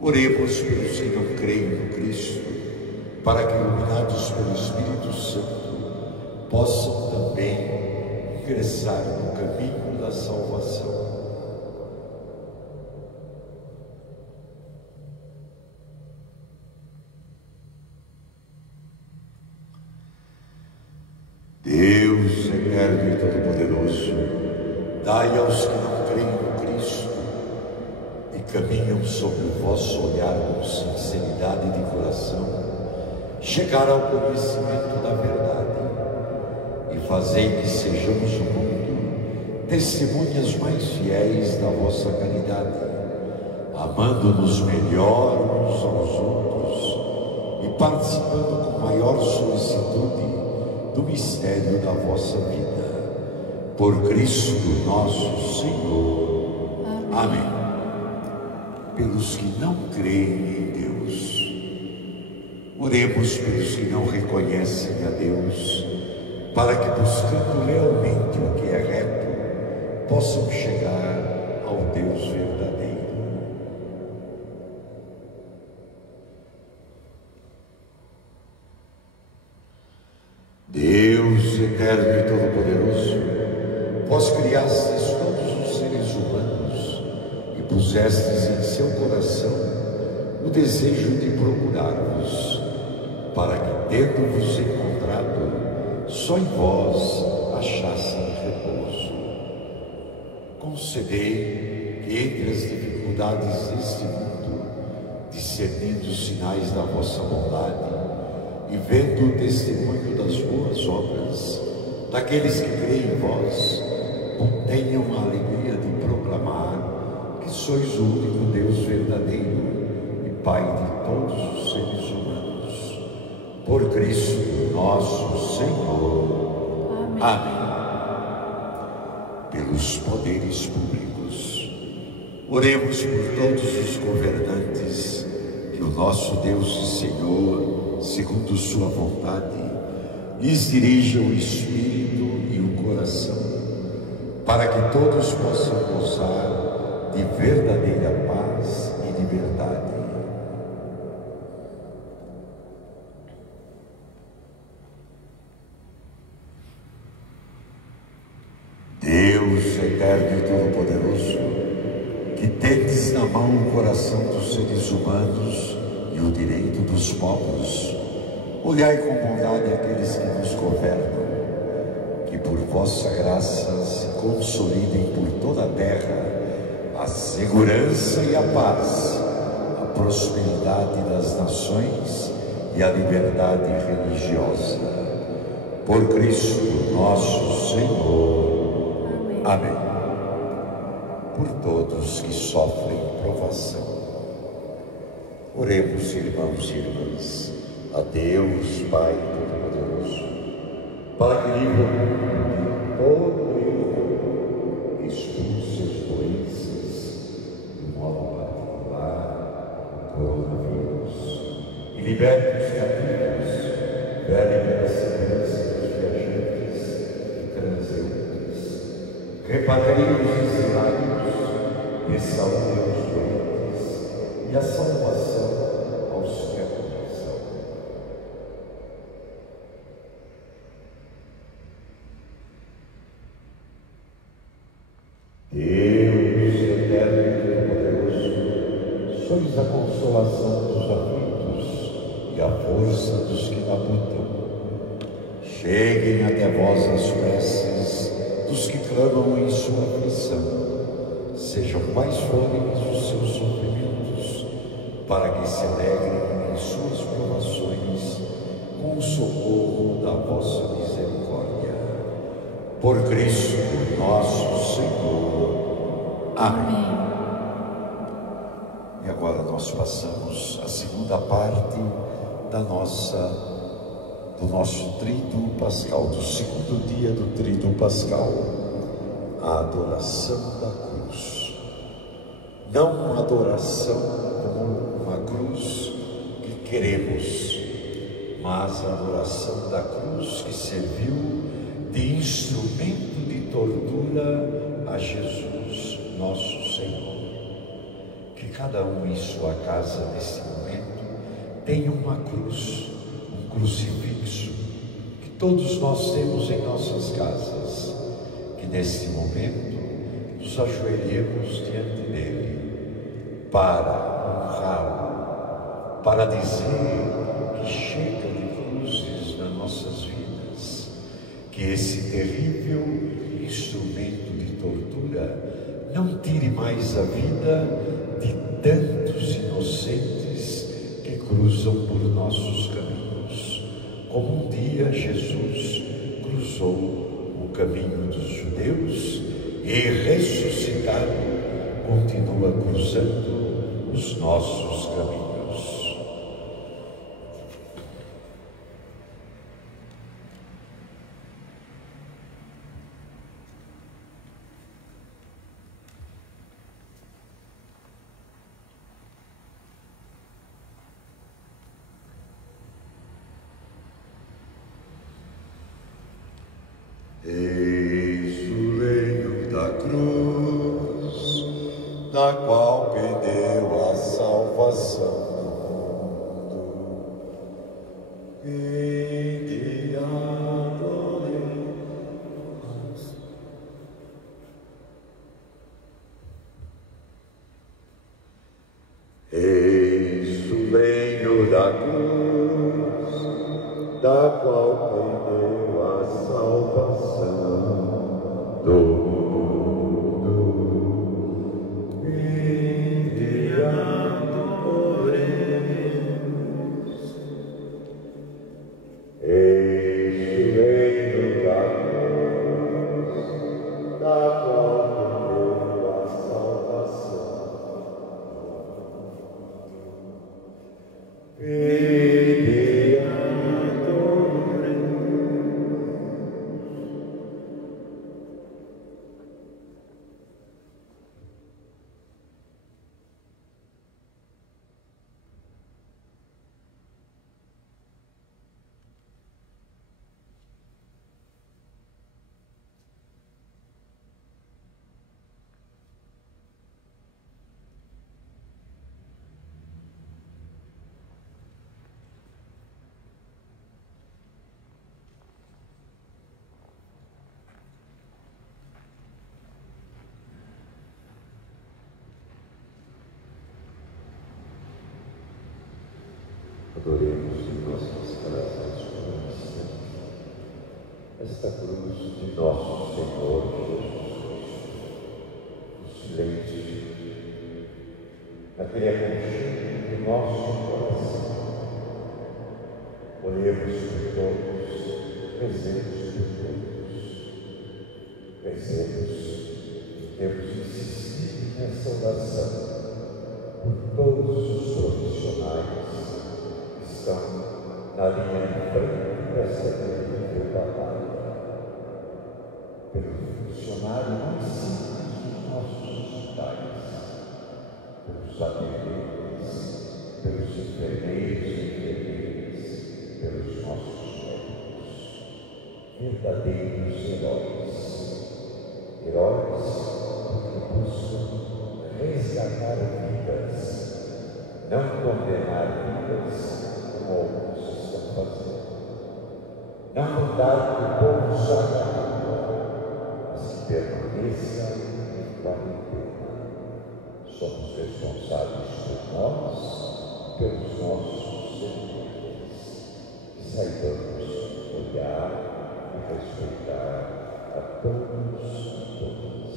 Oremos pelos que não creem no Cristo, para que, iluminados pelo Espírito Santo, possam também ingressar no caminho da salvação. Deus eterno e todo-poderoso, dai aos que não creem no Cristo e caminham sob o vosso olhar com sinceridade de coração, chegar ao conhecimento da verdade, e fazei que sejamos no mundo testemunhas mais fiéis da vossa caridade, amando-nos melhor uns aos outros e participando com maior solicitude do mistério da vossa vida. Por Cristo nosso Senhor. Amém. Pelos que não creem em Deus. Oremos pelos que não reconhecem a Deus, para que, buscando realmente o que é reto, possam chegar ao Deus verdadeiro. Deus eterno e todo-poderoso, vós criastes todos os seres humanos e pusestes em seu coração o desejo de procurar-vos, para que, tendo-vos encontrado, só em vós achassem repouso. Concedei que, entre as dificuldades deste mundo, discernindo os sinais da vossa bondade e vendo o testemunho das boas obras daqueles que creem em vós, tenham a alegria de proclamar que sois o único Deus verdadeiro e Pai de todos os seres humanos. Por Cristo nosso Senhor. Amém. Pelos poderes públicos, oremos por todos os governantes, que o nosso Deus e Senhor, segundo sua vontade, lhes dirija o Espírito e o coração, para que todos possam gozar de verdadeira paz e liberdade. eterno e todo-poderoso, que tendes na mão o coração dos seres humanos e o direito dos povos, olhai com bondade aqueles que nos governam, que por vossa graça se consolidem por toda a terra a segurança e a paz, a prosperidade das nações e a liberdade religiosa. Por Cristo nosso Senhor. Amém. Por todos que sofrem provação. Oremos, irmãos e irmãs, a Deus, Pai Todo-Poderoso, para que livre o mundo de todo erro, expulse as doenças, de modo particular, o coronavírus, e liberte os cativos, vele pela segurança dos viajantes e transeuntes, repatriem os exilados, dê saúde aos doentes e a salvação aos que agonizam. Deus eterno e todo-poderoso, sois a consolação dos aflitos e a força dos que labutam. Cheguem até vós as preces dos que clamam em sua aflição. Sejam quais forem os seus sofrimentos, para que se alegrem em suas provações com o socorro da vossa misericórdia. Por Cristo nosso Senhor. Amém. E agora nós passamos à segunda parte do nosso Tríduo Pascal, do segundo dia do Tríduo Pascal, a adoração da cruz. Não uma adoração como uma cruz que queremos, mas a adoração da cruz que serviu de instrumento de tortura a Jesus, nosso Senhor. Que cada um em sua casa, nesse momento, tenha uma cruz, um crucifixo, que todos nós temos em nossas casas. Que nesse momento nos ajoelhemos diante dele para honrá-lo, para dizer que chega de cruzes nas nossas vidas, que esse terrível instrumento de tortura não tire mais a vida de tantos inocentes que cruzam por nossos caminhos, como um dia Jesus cruzou o caminho dos judeus e ressuscitado continua cruzando os nossos caminhos. Eis o leito da cruz, na qual pendeu a salvação do mundo. Vinde adoremos. Eis o leito da cruz, da qual pendeu a salvação do mundo. Vinde adoremos. Eis o reino da cruz, da qual pendeu a salvação. Vinde adoremos. esta cruz de nosso Senhor Jesus, o silêncio, naquele aconchego do nosso coração. Oremos por todos, rezemos por todos, rezemos. Temos insistido nessa oração por todos os profissionais que estão na linha de frente dessa terrível batalha, pelo funcionário mais simples dos nossos hospitais, pelos atendentes, pelos enfermeiros e enfermeiras, pelos nossos médicos, verdadeiros heróis porque buscam resgatar vidas, não condenar vidas como alguns estão fazendo. Não mudar que o povo saia à rua, mas que permaneça em quarentena. Somos responsáveis por nós, pelos nossos servidores. Saibamos olhar e respeitar a todos e todas.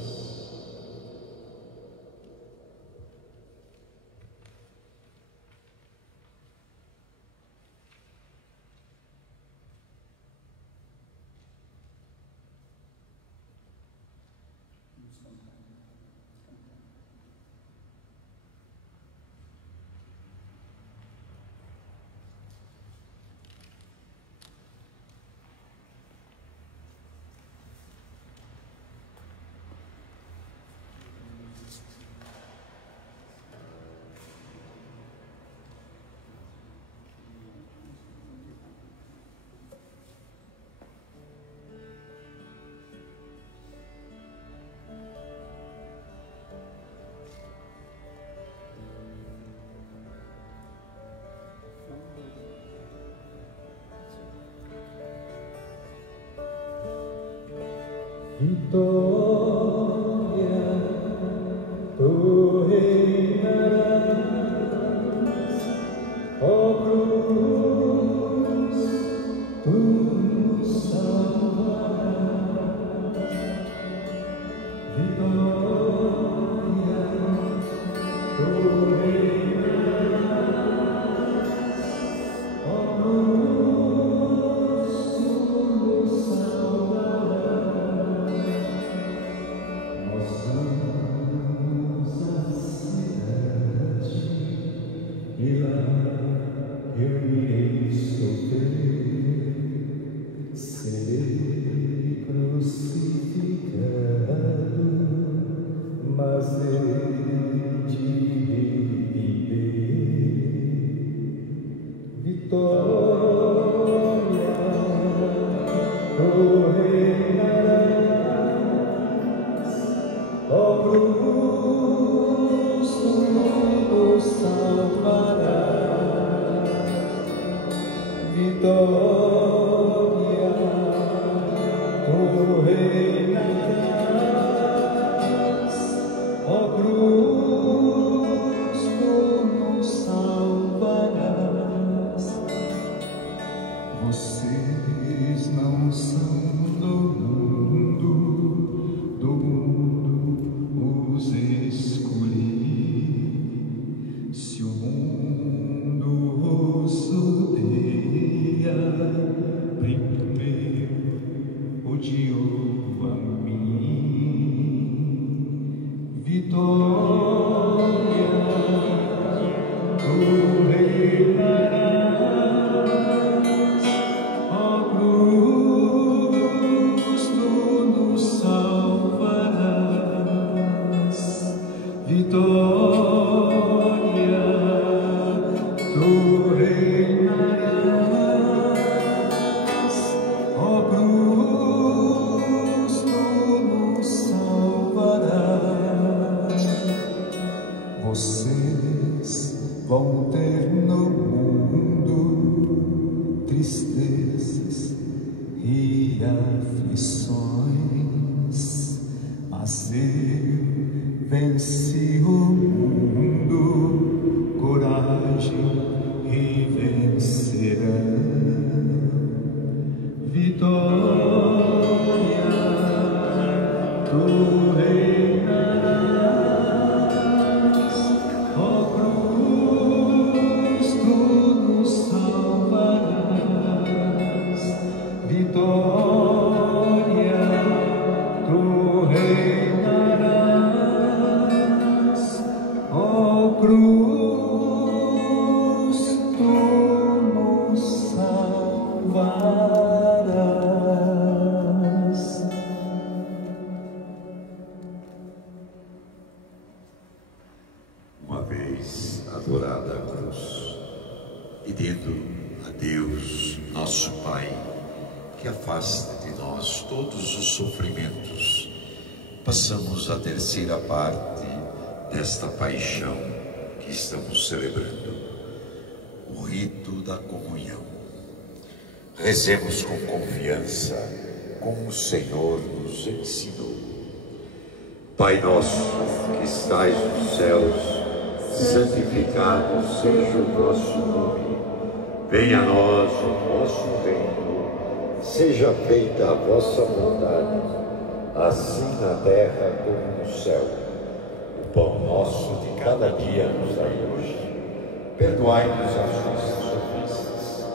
Vitória, tu reinarás, ó cruz, tu nos salvarás. Vitória, tu reinarás, ó cruz, tu nos salvarás. Nós vamos à cidade e lá eu irei sofrer, serei crucificado, mas hei de viver. Vitória, tu reinarás, ó cruz, tu nos salvarás. Vitória, tu reinarás, ó cruz, tu nos salvarás. Vocês não são do mundo os escolhi. Se o mundo os odeia, primeiro odiou a mim. Vitória, tu reinarás, ó cruz, tu nos salvarás. Vitória, tu reinarás, ó cruz, tu nos salvarás. Vocês vão ter no mundo tristezas e aflições, mas eu venci o mundo, coragem e vencerão. Vitória, tu reinarás, ó cruz, tu nos salvarás, vitória, tu reinarás, ó cruz, tu nos salvarás. Uma vez adorada a cruz, pedindo a Deus, nosso Pai, que afasta de nós todos os sofrimentos, passamos a terceira parte desta paixão que estamos celebrando, o rito da comunhão. Rezemos com confiança, como o Senhor nos ensinou. Pai nosso, que estais nos céus, santificado seja o vosso nome. Venha a nós o vosso reino. Seja feita a vossa vontade, assim na terra como no céu. O pão nosso de cada dia nos dai hoje. Perdoai-nos as nossas ofensas,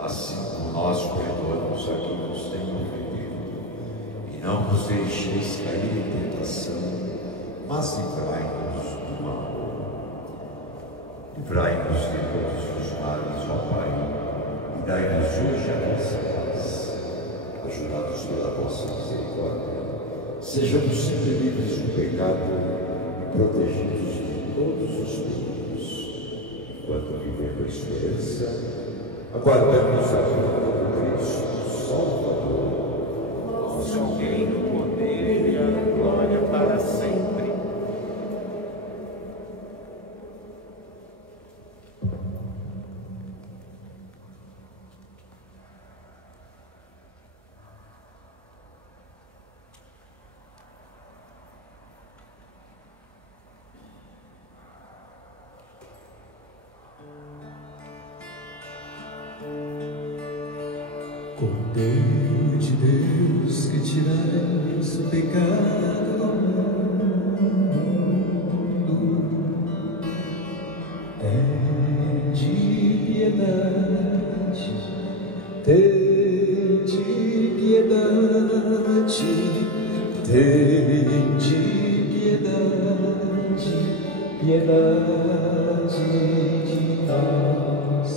assim como nós perdoamos a quem nos tem ofendido. E não nos deixeis cair em tentação, mas livrai-nos do mal. Livrai-nos de todos os males, ó Pai, e dai-nos hoje a vossa paz. Ajudados pela vossa misericórdia, sejamos sempre livres do pecado e protegidos de todos os perigos. Enquanto vivendo a esperança, aguardamos a vinda do Cristo Salvador. Nosso reino, o poder e a glória para sempre. Cordeiro de Deus, que tirais o pecado do mundo, tende piedade, tende piedade, tende piedade, piedade de nós.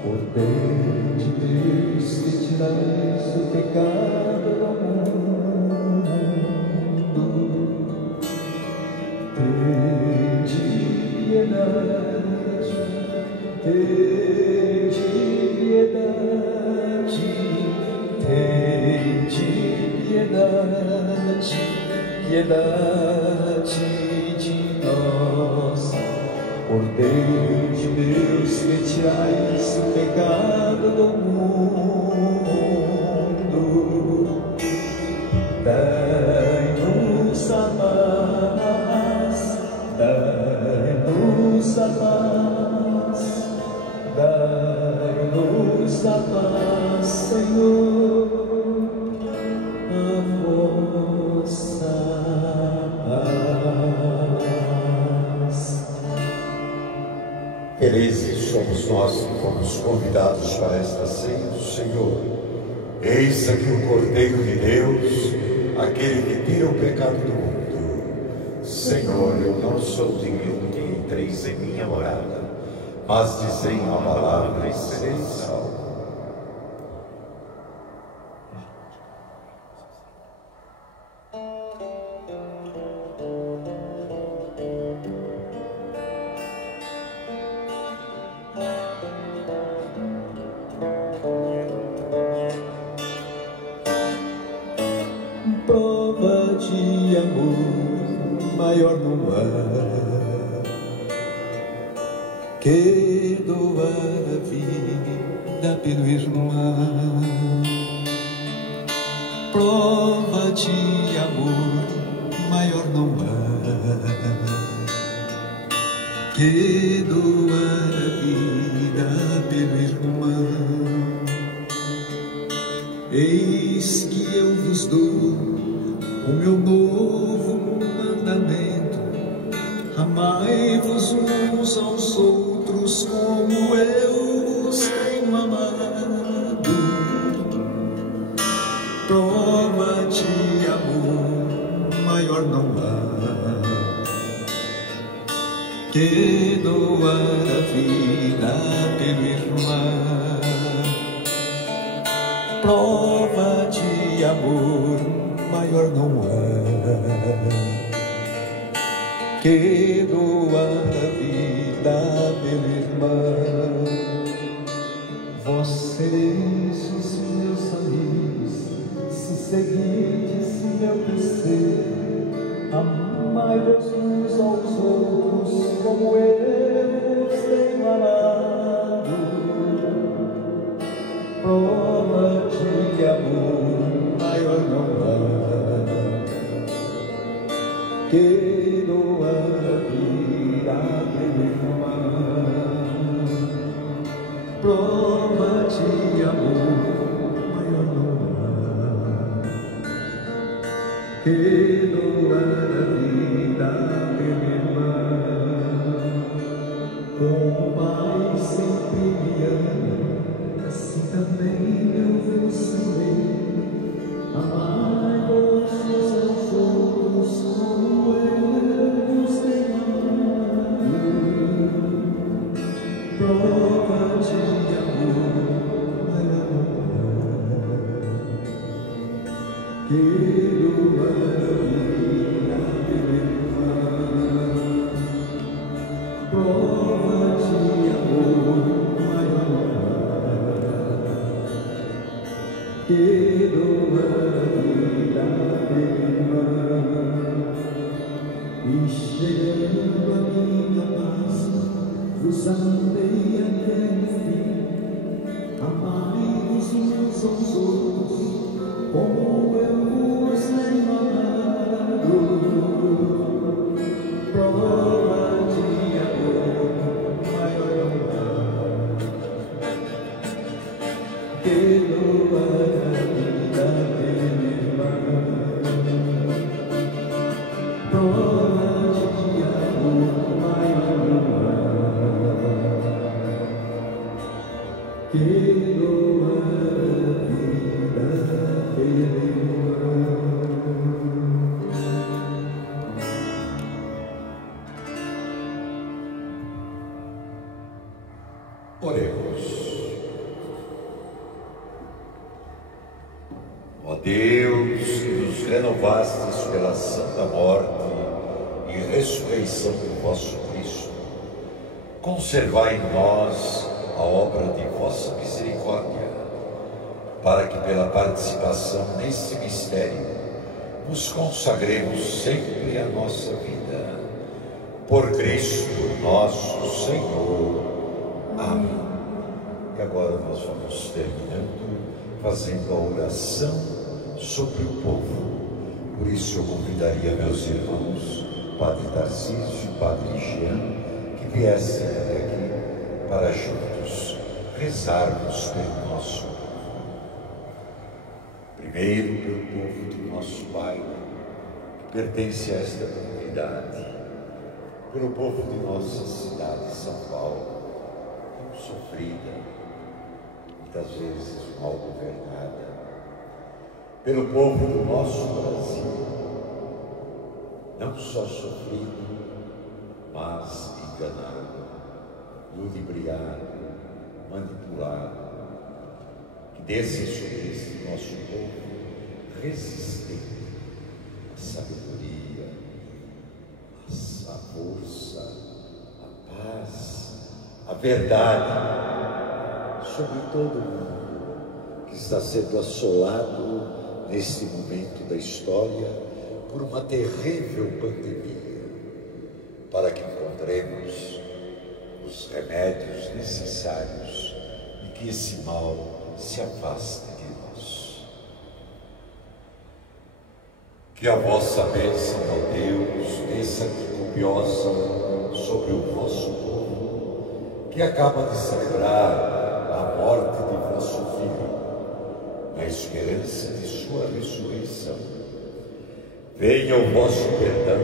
Cordeiro de Deus, que tirais o pecado do mundo, tende piedade, tende piedade, tende piedade, piedade de nós. Cordeiro de Deus, que tirais o pecado do mundo, dai-nos a paz, dai-nos a paz, dai-nos a paz, Senhor, a vossa paz. Felizes somos nós que fomos convidados para esta ceia do Senhor. Eis aqui o Cordeiro de Deus, aquele que tira o pecado do mundo. Senhor, eu não sou digno que entreis em minha morada, mas dizei uma palavra e serei salvo. Prova de amor maior não há, que doar a vida pelo irmão. Prova de amor maior não há, que doar a vida pelo irmão. Eis que eu vos dou o meu novo mandamento: amai-vos uns aos outros como eu vos tenho amado. Prova de amor maior não há que doar a vida pelo irmão. Prova de amor maior não há que doar a vida pelo irmão. Vós sereis os meus amigos se seguides meu preceito. Amai-vos uns aos outros como eu vos tenho amado. Prova de amor maior não há que doar a vida pelo irmão. Prova de amor maior não há que doar a vida pelo irmão. Como o Pai sempre me ama, assim também eu vos amei. Amai-vos uns aos outros como eu vos tenho amado. Prova de amor maior não há que doar a vida pelo irmão. Prova de amor maior não há que doar a vida pelo irmão. E chegando a minha paz, vos amei até o fim. Amai-vos uns aos outros como eu vos tenho amado. Prova de amor maior não há que doar a vida pelo irmão. Prova de amor maior não há que doar a vida pelo irmão. Oremos. Ó Deus, que nos renovastes pela santa morte e ressurreição do vosso Cristo, conservai em nós a obra de vossa misericórdia, para que pela participação nesse mistério nos consagremos sempre a nossa vida. Por Cristo nosso Senhor. Amém. E agora nós vamos terminando fazendo a oração sobre o povo. Por isso eu convidaria meus irmãos, Padre Tarcísio e Padre Jean, que viessem até aqui para juntos rezarmos pelo nosso povo. Primeiro pelo povo do nosso bairro, que pertence a esta comunidade, pelo povo de nossa cidade, São Paulo, tão sofrida, muitas vezes mal governada, pelo povo do nosso Brasil, não só sofrido, mas enganado, ludibriado, manipulado. Que desça sobre esse nosso povo resistente a sabedoria, a força, a paz, a verdade sobre todo mundo que está sendo assolado nesse momento da história por uma terrível pandemia, para que encontremos os remédios necessários e que esse mal se afaste de nós. Que a vossa bênção, ó Deus, desça copiosa sobre o vosso povo, que acaba de celebrar a morte de vosso Filho, na esperança de sua ressurreição. Venha o vosso perdão,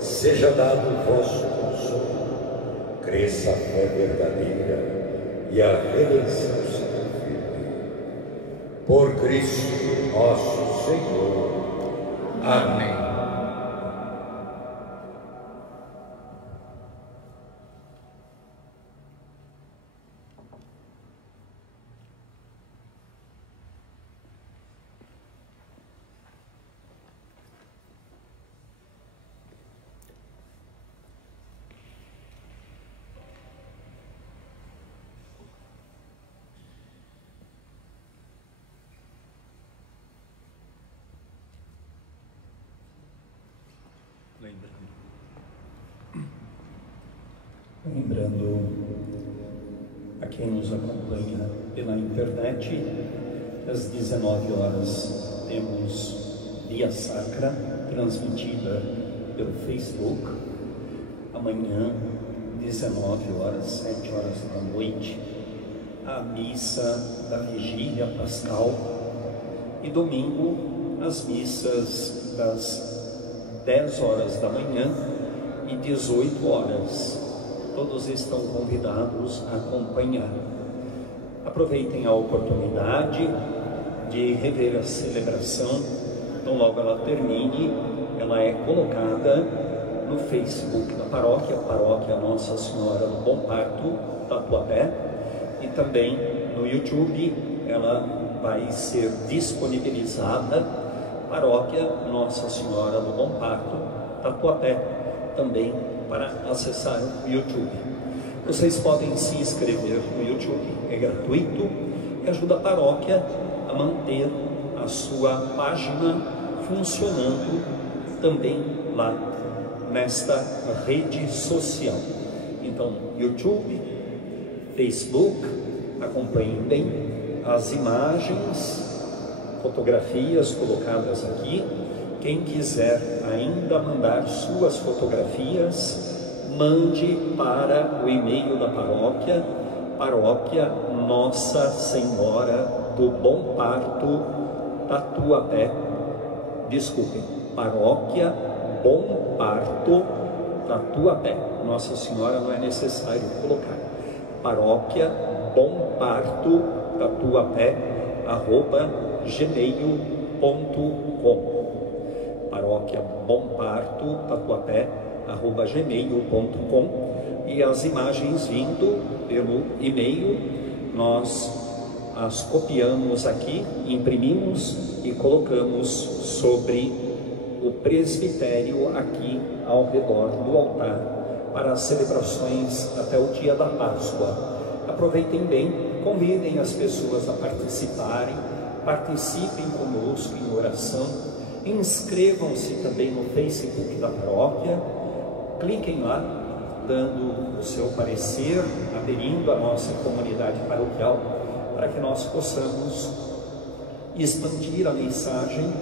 seja dado o vosso consolo, cresça a fé verdadeira e a redenção se confirme. Por Cristo nosso Senhor. Amém. Lembrando a quem nos acompanha pela internet, às 19 horas temos Via Sacra, transmitida pelo Facebook. Amanhã, 19 horas, 7 horas da noite, a missa da Vigília Pascal. E domingo, as missas das 10 horas da manhã e 18 horas. Todos estão convidados a acompanhar. Aproveitem a oportunidade de rever a celebração. Então, logo ela termine, ela é colocada no Facebook da paróquia, Paróquia Nossa Senhora do Bom Parto, Tatuapé, e também no YouTube ela vai ser disponibilizada, Paróquia Nossa Senhora do Bom Parto, Tatuapé, também para acessar o YouTube. Vocês podem se inscrever no YouTube, é gratuito e ajuda a paróquia a manter a sua página funcionando também lá nesta rede social. Então, YouTube, Facebook, acompanhem bem as imagens, fotografias colocadas aqui. Quem quiser ainda mandar suas fotografias, mande para o e-mail da paróquia, Paróquia Nossa Senhora do Bom Parto, Tatuapé. Desculpem, Paróquia Bom Parto, Tatuapé. Nossa Senhora não é necessário colocar. Paróquia Bom Parto, Tatuapé, @gmail.com. Paróquia Bom Parto, Tatuapé, @gmail.com. E as imagens vindo pelo e-mail, nós as copiamos aqui, imprimimos e colocamos sobre o presbitério aqui ao redor do altar para as celebrações até o dia da Páscoa. Aproveitem bem, convidem as pessoas a participarem, participem conosco em oração. Inscrevam-se também no Facebook da paróquia, cliquem lá, dando o seu parecer, aderindo à nossa comunidade paroquial, para que nós possamos expandir a mensagem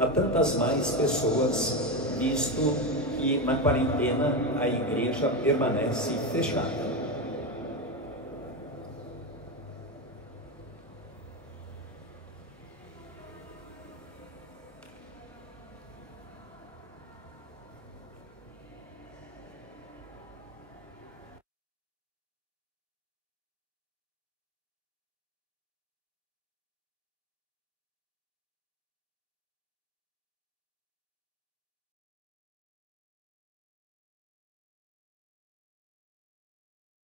a tantas mais pessoas, visto que na quarentena a igreja permanece fechada.